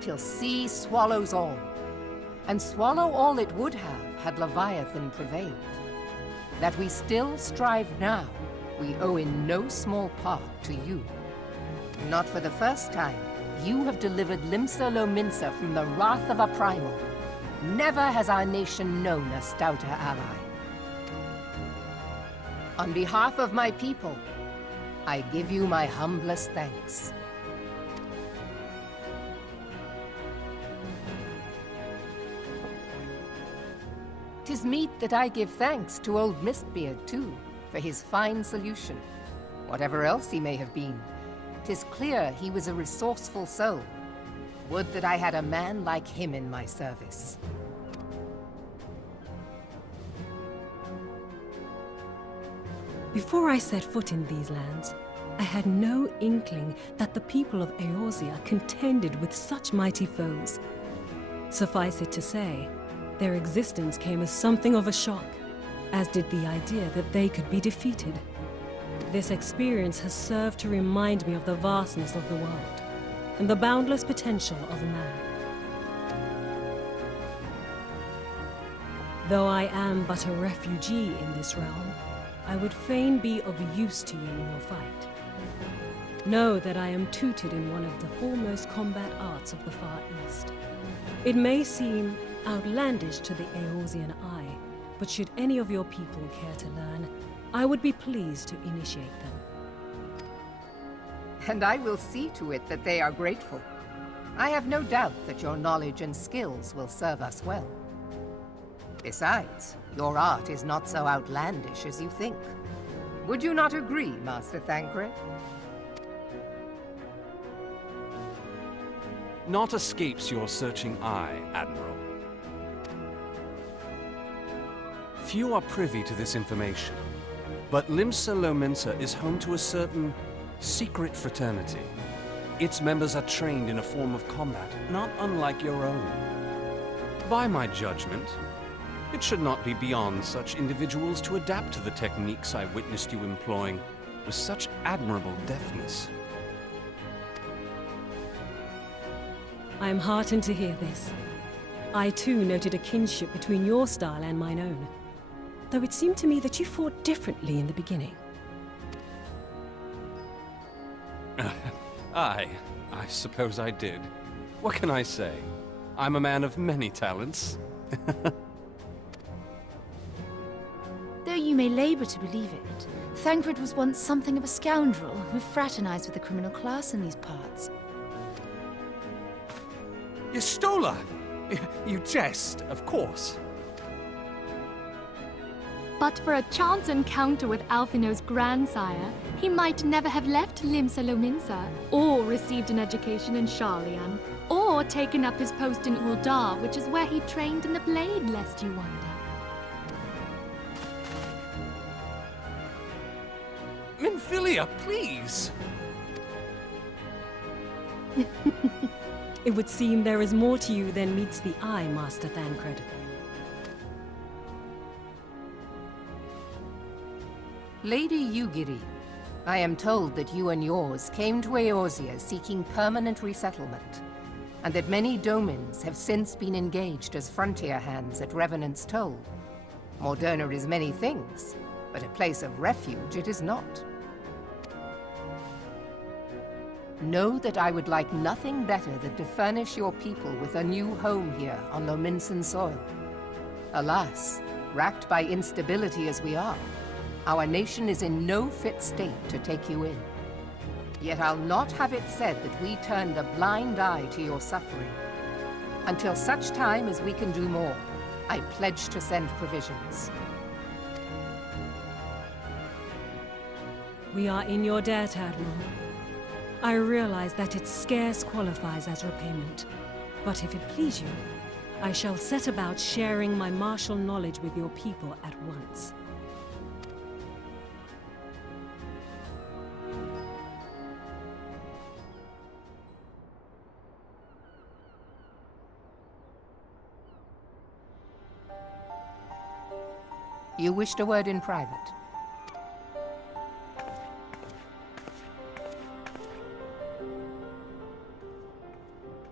till sea swallows all. And swallow all it would have had Leviathan prevailed. That we still strive now, we owe in no small part to you. Not for the first time, you have delivered Limsa Lominsa from the wrath of a primal. Never has our nation known a stouter ally. On behalf of my people, I give you my humblest thanks. 'Tis meet that I give thanks to old Mistbeard, too, for his fine solution. Whatever else he may have been, 'tis clear he was a resourceful soul. Would that I had a man like him in my service. Before I set foot in these lands, I had no inkling that the people of Eorzea contended with such mighty foes. Suffice it to say, their existence came as something of a shock, as did the idea that they could be defeated. This experience has served to remind me of the vastness of the world, and the boundless potential of man. Though I am but a refugee in this realm, I would fain be of use to you in your fight. Know that I am tutored in one of the foremost combat arts of the Far East. It may seem outlandish to the Eorzean eye, but should any of your people care to learn, I would be pleased to initiate them. And I will see to it that they are grateful. I have no doubt that your knowledge and skills will serve us well. Besides, your art is not so outlandish as you think. Would you not agree, Master Thancred? Naught escapes your searching eye, Admiral. Few are privy to this information, but Limsa Lominsa is home to a certain secret fraternity. Its members are trained in a form of combat not unlike your own. By my judgment, it should not be beyond such individuals to adapt to the techniques I witnessed you employing with such admirable deftness. I am heartened to hear this. I too noted a kinship between your style and mine own, though it seemed to me that you fought differently in the beginning. I suppose I did. What can I say? I'm a man of many talents. Though you may labor to believe it, Thancred was once something of a scoundrel who fraternized with the criminal class in these parts. Yestola! You jest, of course. But for a chance encounter with Alphinaud's grandsire, he might never have left Limsa Lominsa, or received an education in Sharlayan, or taken up his post in Ul'Dah, which is where he trained in the blade, lest you wonder. Minfilia, please! It would seem there is more to you than meets the eye, Master Thancred. Lady Yugiri, I am told that you and yours came to Eorzea seeking permanent resettlement, and that many Domans have since been engaged as frontier hands at Revenant's toll. Morderna is many things, but a place of refuge it is not. Know that I would like nothing better than to furnish your people with a new home here on Lominsan soil. Alas, racked by instability as we are, our nation is in no fit state to take you in. Yet I'll not have it said that we turned a blind eye to your suffering. Until such time as we can do more, I pledge to send provisions. We are in your debt, Admiral. I realize that it scarce qualifies as repayment, but if it please you, I shall set about sharing my martial knowledge with your people at once. You wished a word in private.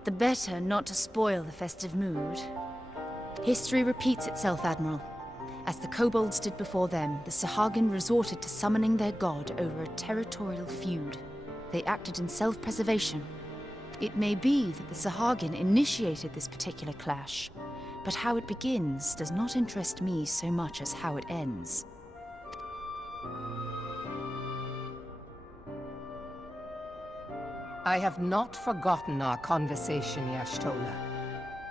The better not to spoil the festive mood. History repeats itself, Admiral. As the kobolds did before them, the Sahagin resorted to summoning their god over a territorial feud. They acted in self-preservation. It may be that the Sahagin initiated this particular clash, but how it begins does not interest me so much as how it ends. I have not forgotten our conversation, Y'shtola.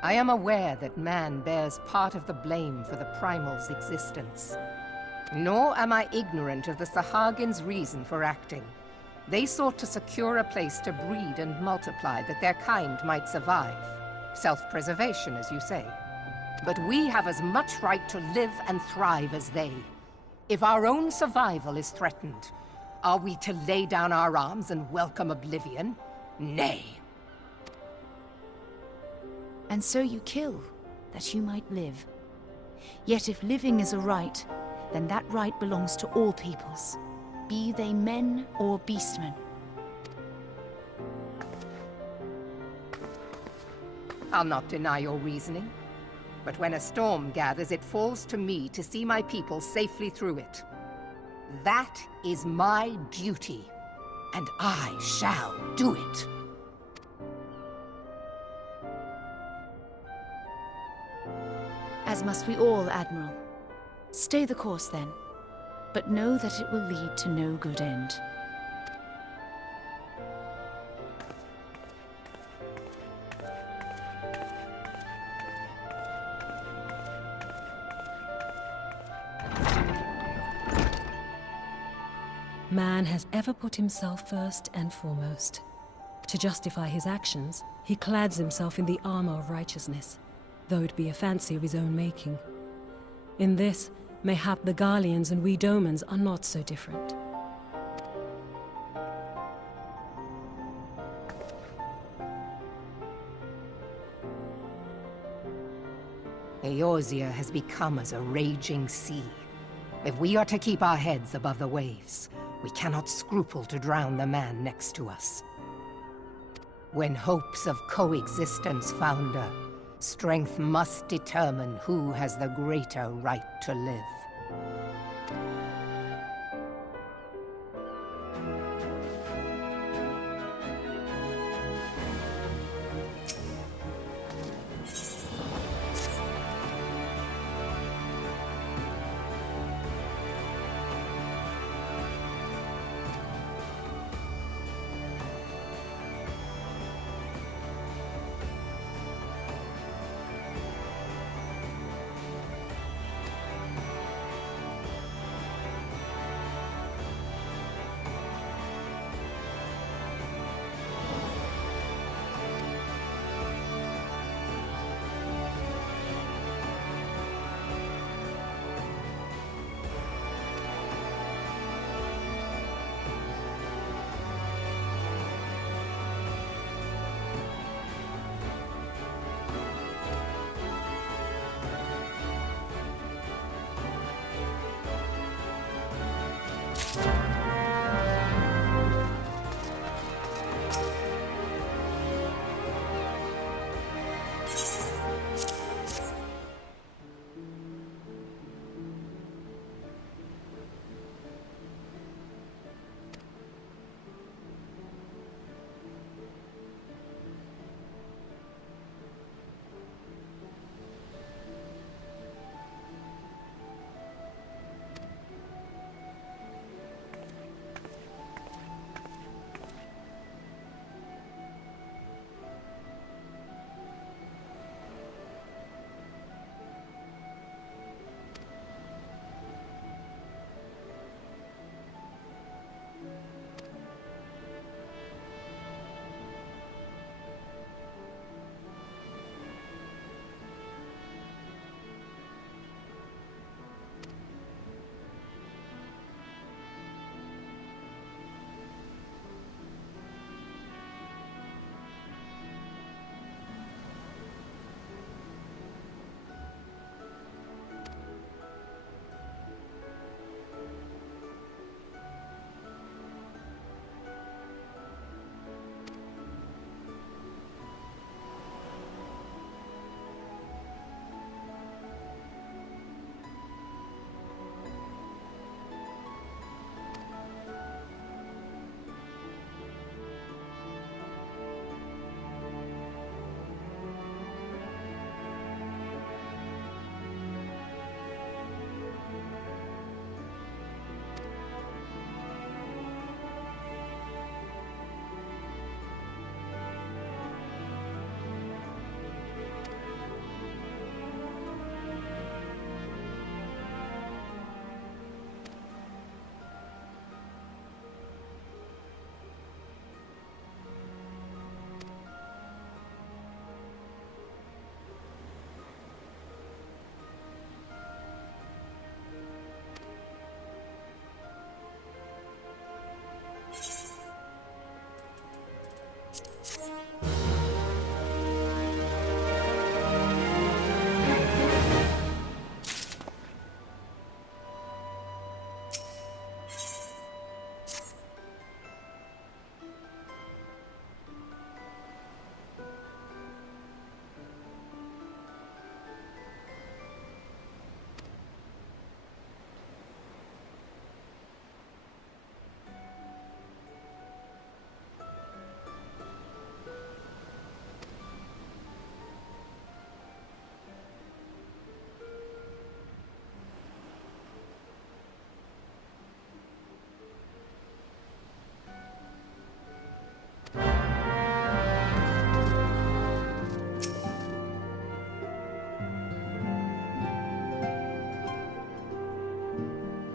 I am aware that man bears part of the blame for the primal's existence. Nor am I ignorant of the Sahagin's reason for acting. They sought to secure a place to breed and multiply that their kind might survive. Self-preservation, as you say. But we have as much right to live and thrive as they. If our own survival is threatened, are we to lay down our arms and welcome oblivion? Nay. And so you kill, that you might live. Yet if living is a right, then that right belongs to all peoples, be they men or beastmen. I'll not deny your reasoning. But when a storm gathers, it falls to me to see my people safely through it. That is my duty, and I shall do it. As must we all, Admiral. Stay the course, then, but know that it will lead to no good end. Man has ever put himself first and foremost. To justify his actions, he clads himself in the armor of righteousness, though it be a fancy of his own making. In this, mayhap the Garleans and we Domans are not so different. Eorzea has become as a raging sea. If we are to keep our heads above the waves, we cannot scruple to drown the man next to us. When hopes of coexistence founder, strength must determine who has the greater right to live.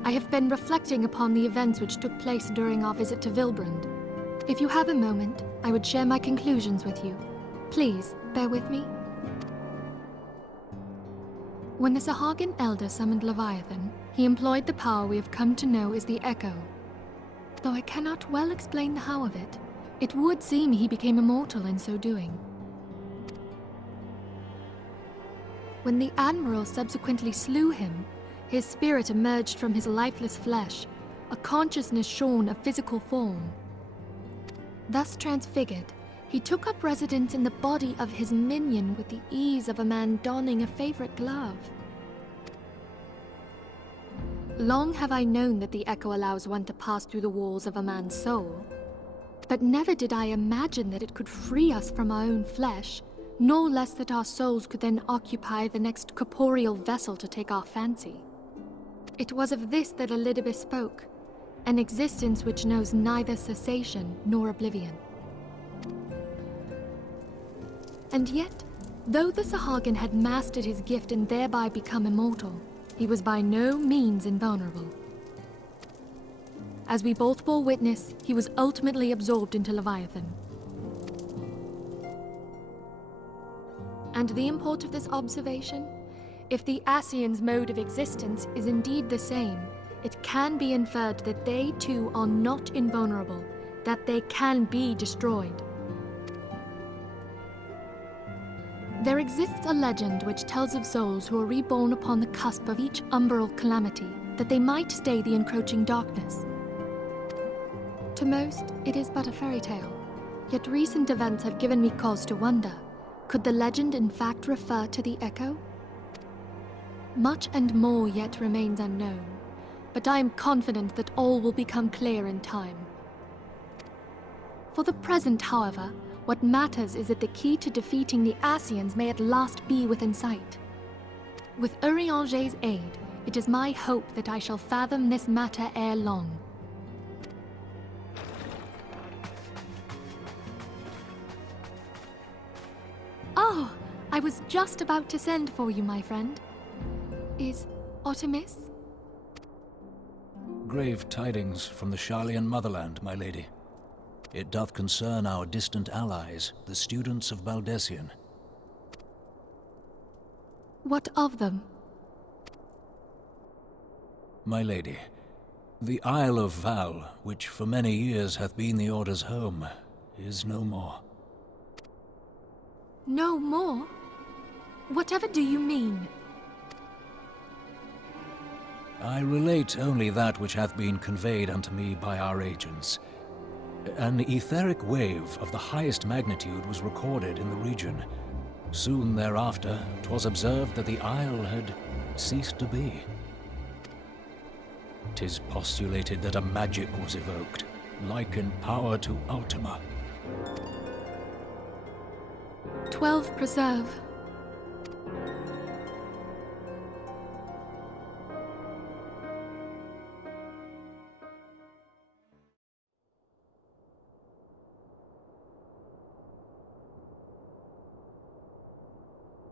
I have been reflecting upon the events which took place during our visit to Vilbrand. If you have a moment, I would share my conclusions with you. Please, bear with me. When the Sahagin Elder summoned Leviathan, he employed the power we have come to know as the Echo. Though I cannot well explain the how of it, it would seem he became immortal in so doing. When the Admiral subsequently slew him, his spirit emerged from his lifeless flesh, a consciousness shorn of physical form. Thus transfigured, he took up residence in the body of his minion with the ease of a man donning a favorite glove. Long have I known that the Echo allows one to pass through the walls of a man's soul, but never did I imagine that it could free us from our own flesh, no less that our souls could then occupy the next corporeal vessel to take our fancy. It was of this that Elidibus spoke, an existence which knows neither cessation nor oblivion. And yet, though the Sahagin had mastered his gift and thereby become immortal, he was by no means invulnerable. As we both bore witness, he was ultimately absorbed into Leviathan. And the import of this observation? If the Ascians' mode of existence is indeed the same, it can be inferred that they too are not invulnerable, that they can be destroyed. There exists a legend which tells of souls who are reborn upon the cusp of each umbral calamity, that they might stay the encroaching darkness. To most, it is but a fairy tale, yet recent events have given me cause to wonder, could the legend in fact refer to the Echo? Much and more yet remains unknown, but I am confident that all will become clear in time. For the present, however, what matters is that the key to defeating the Ascians may at last be within sight. With Urianger's aid, it is my hope that I shall fathom this matter ere long. Oh, I was just about to send for you, my friend. Is aught amiss? Grave tidings from the Sharlayan motherland, my lady. It doth concern our distant allies, the students of Baldesion. What of them? My lady, the Isle of Val, which for many years hath been the Order's home, is no more. No more? Whatever do you mean? I relate only that which hath been conveyed unto me by our agents. An etheric wave of the highest magnitude was recorded in the region. Soon thereafter, 'twas observed that the isle had ceased to be. 'Tis postulated that a magic was evoked, like in power to Ultima. 12 preserve.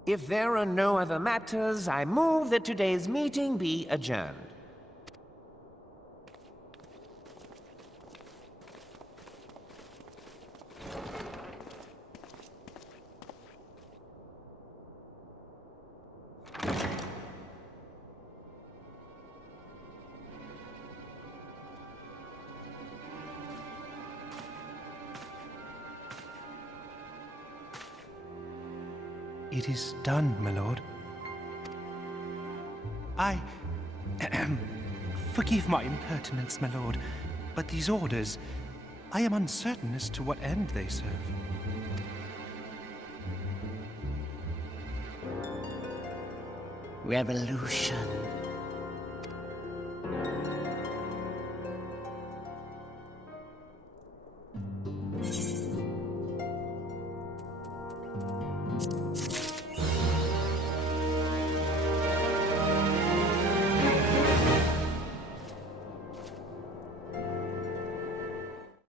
If there are no other matters, I move that today's meeting be adjourned. It is done, my lord. Forgive my impertinence, my lord, but these orders, I am uncertain as to what end they serve. Revolution.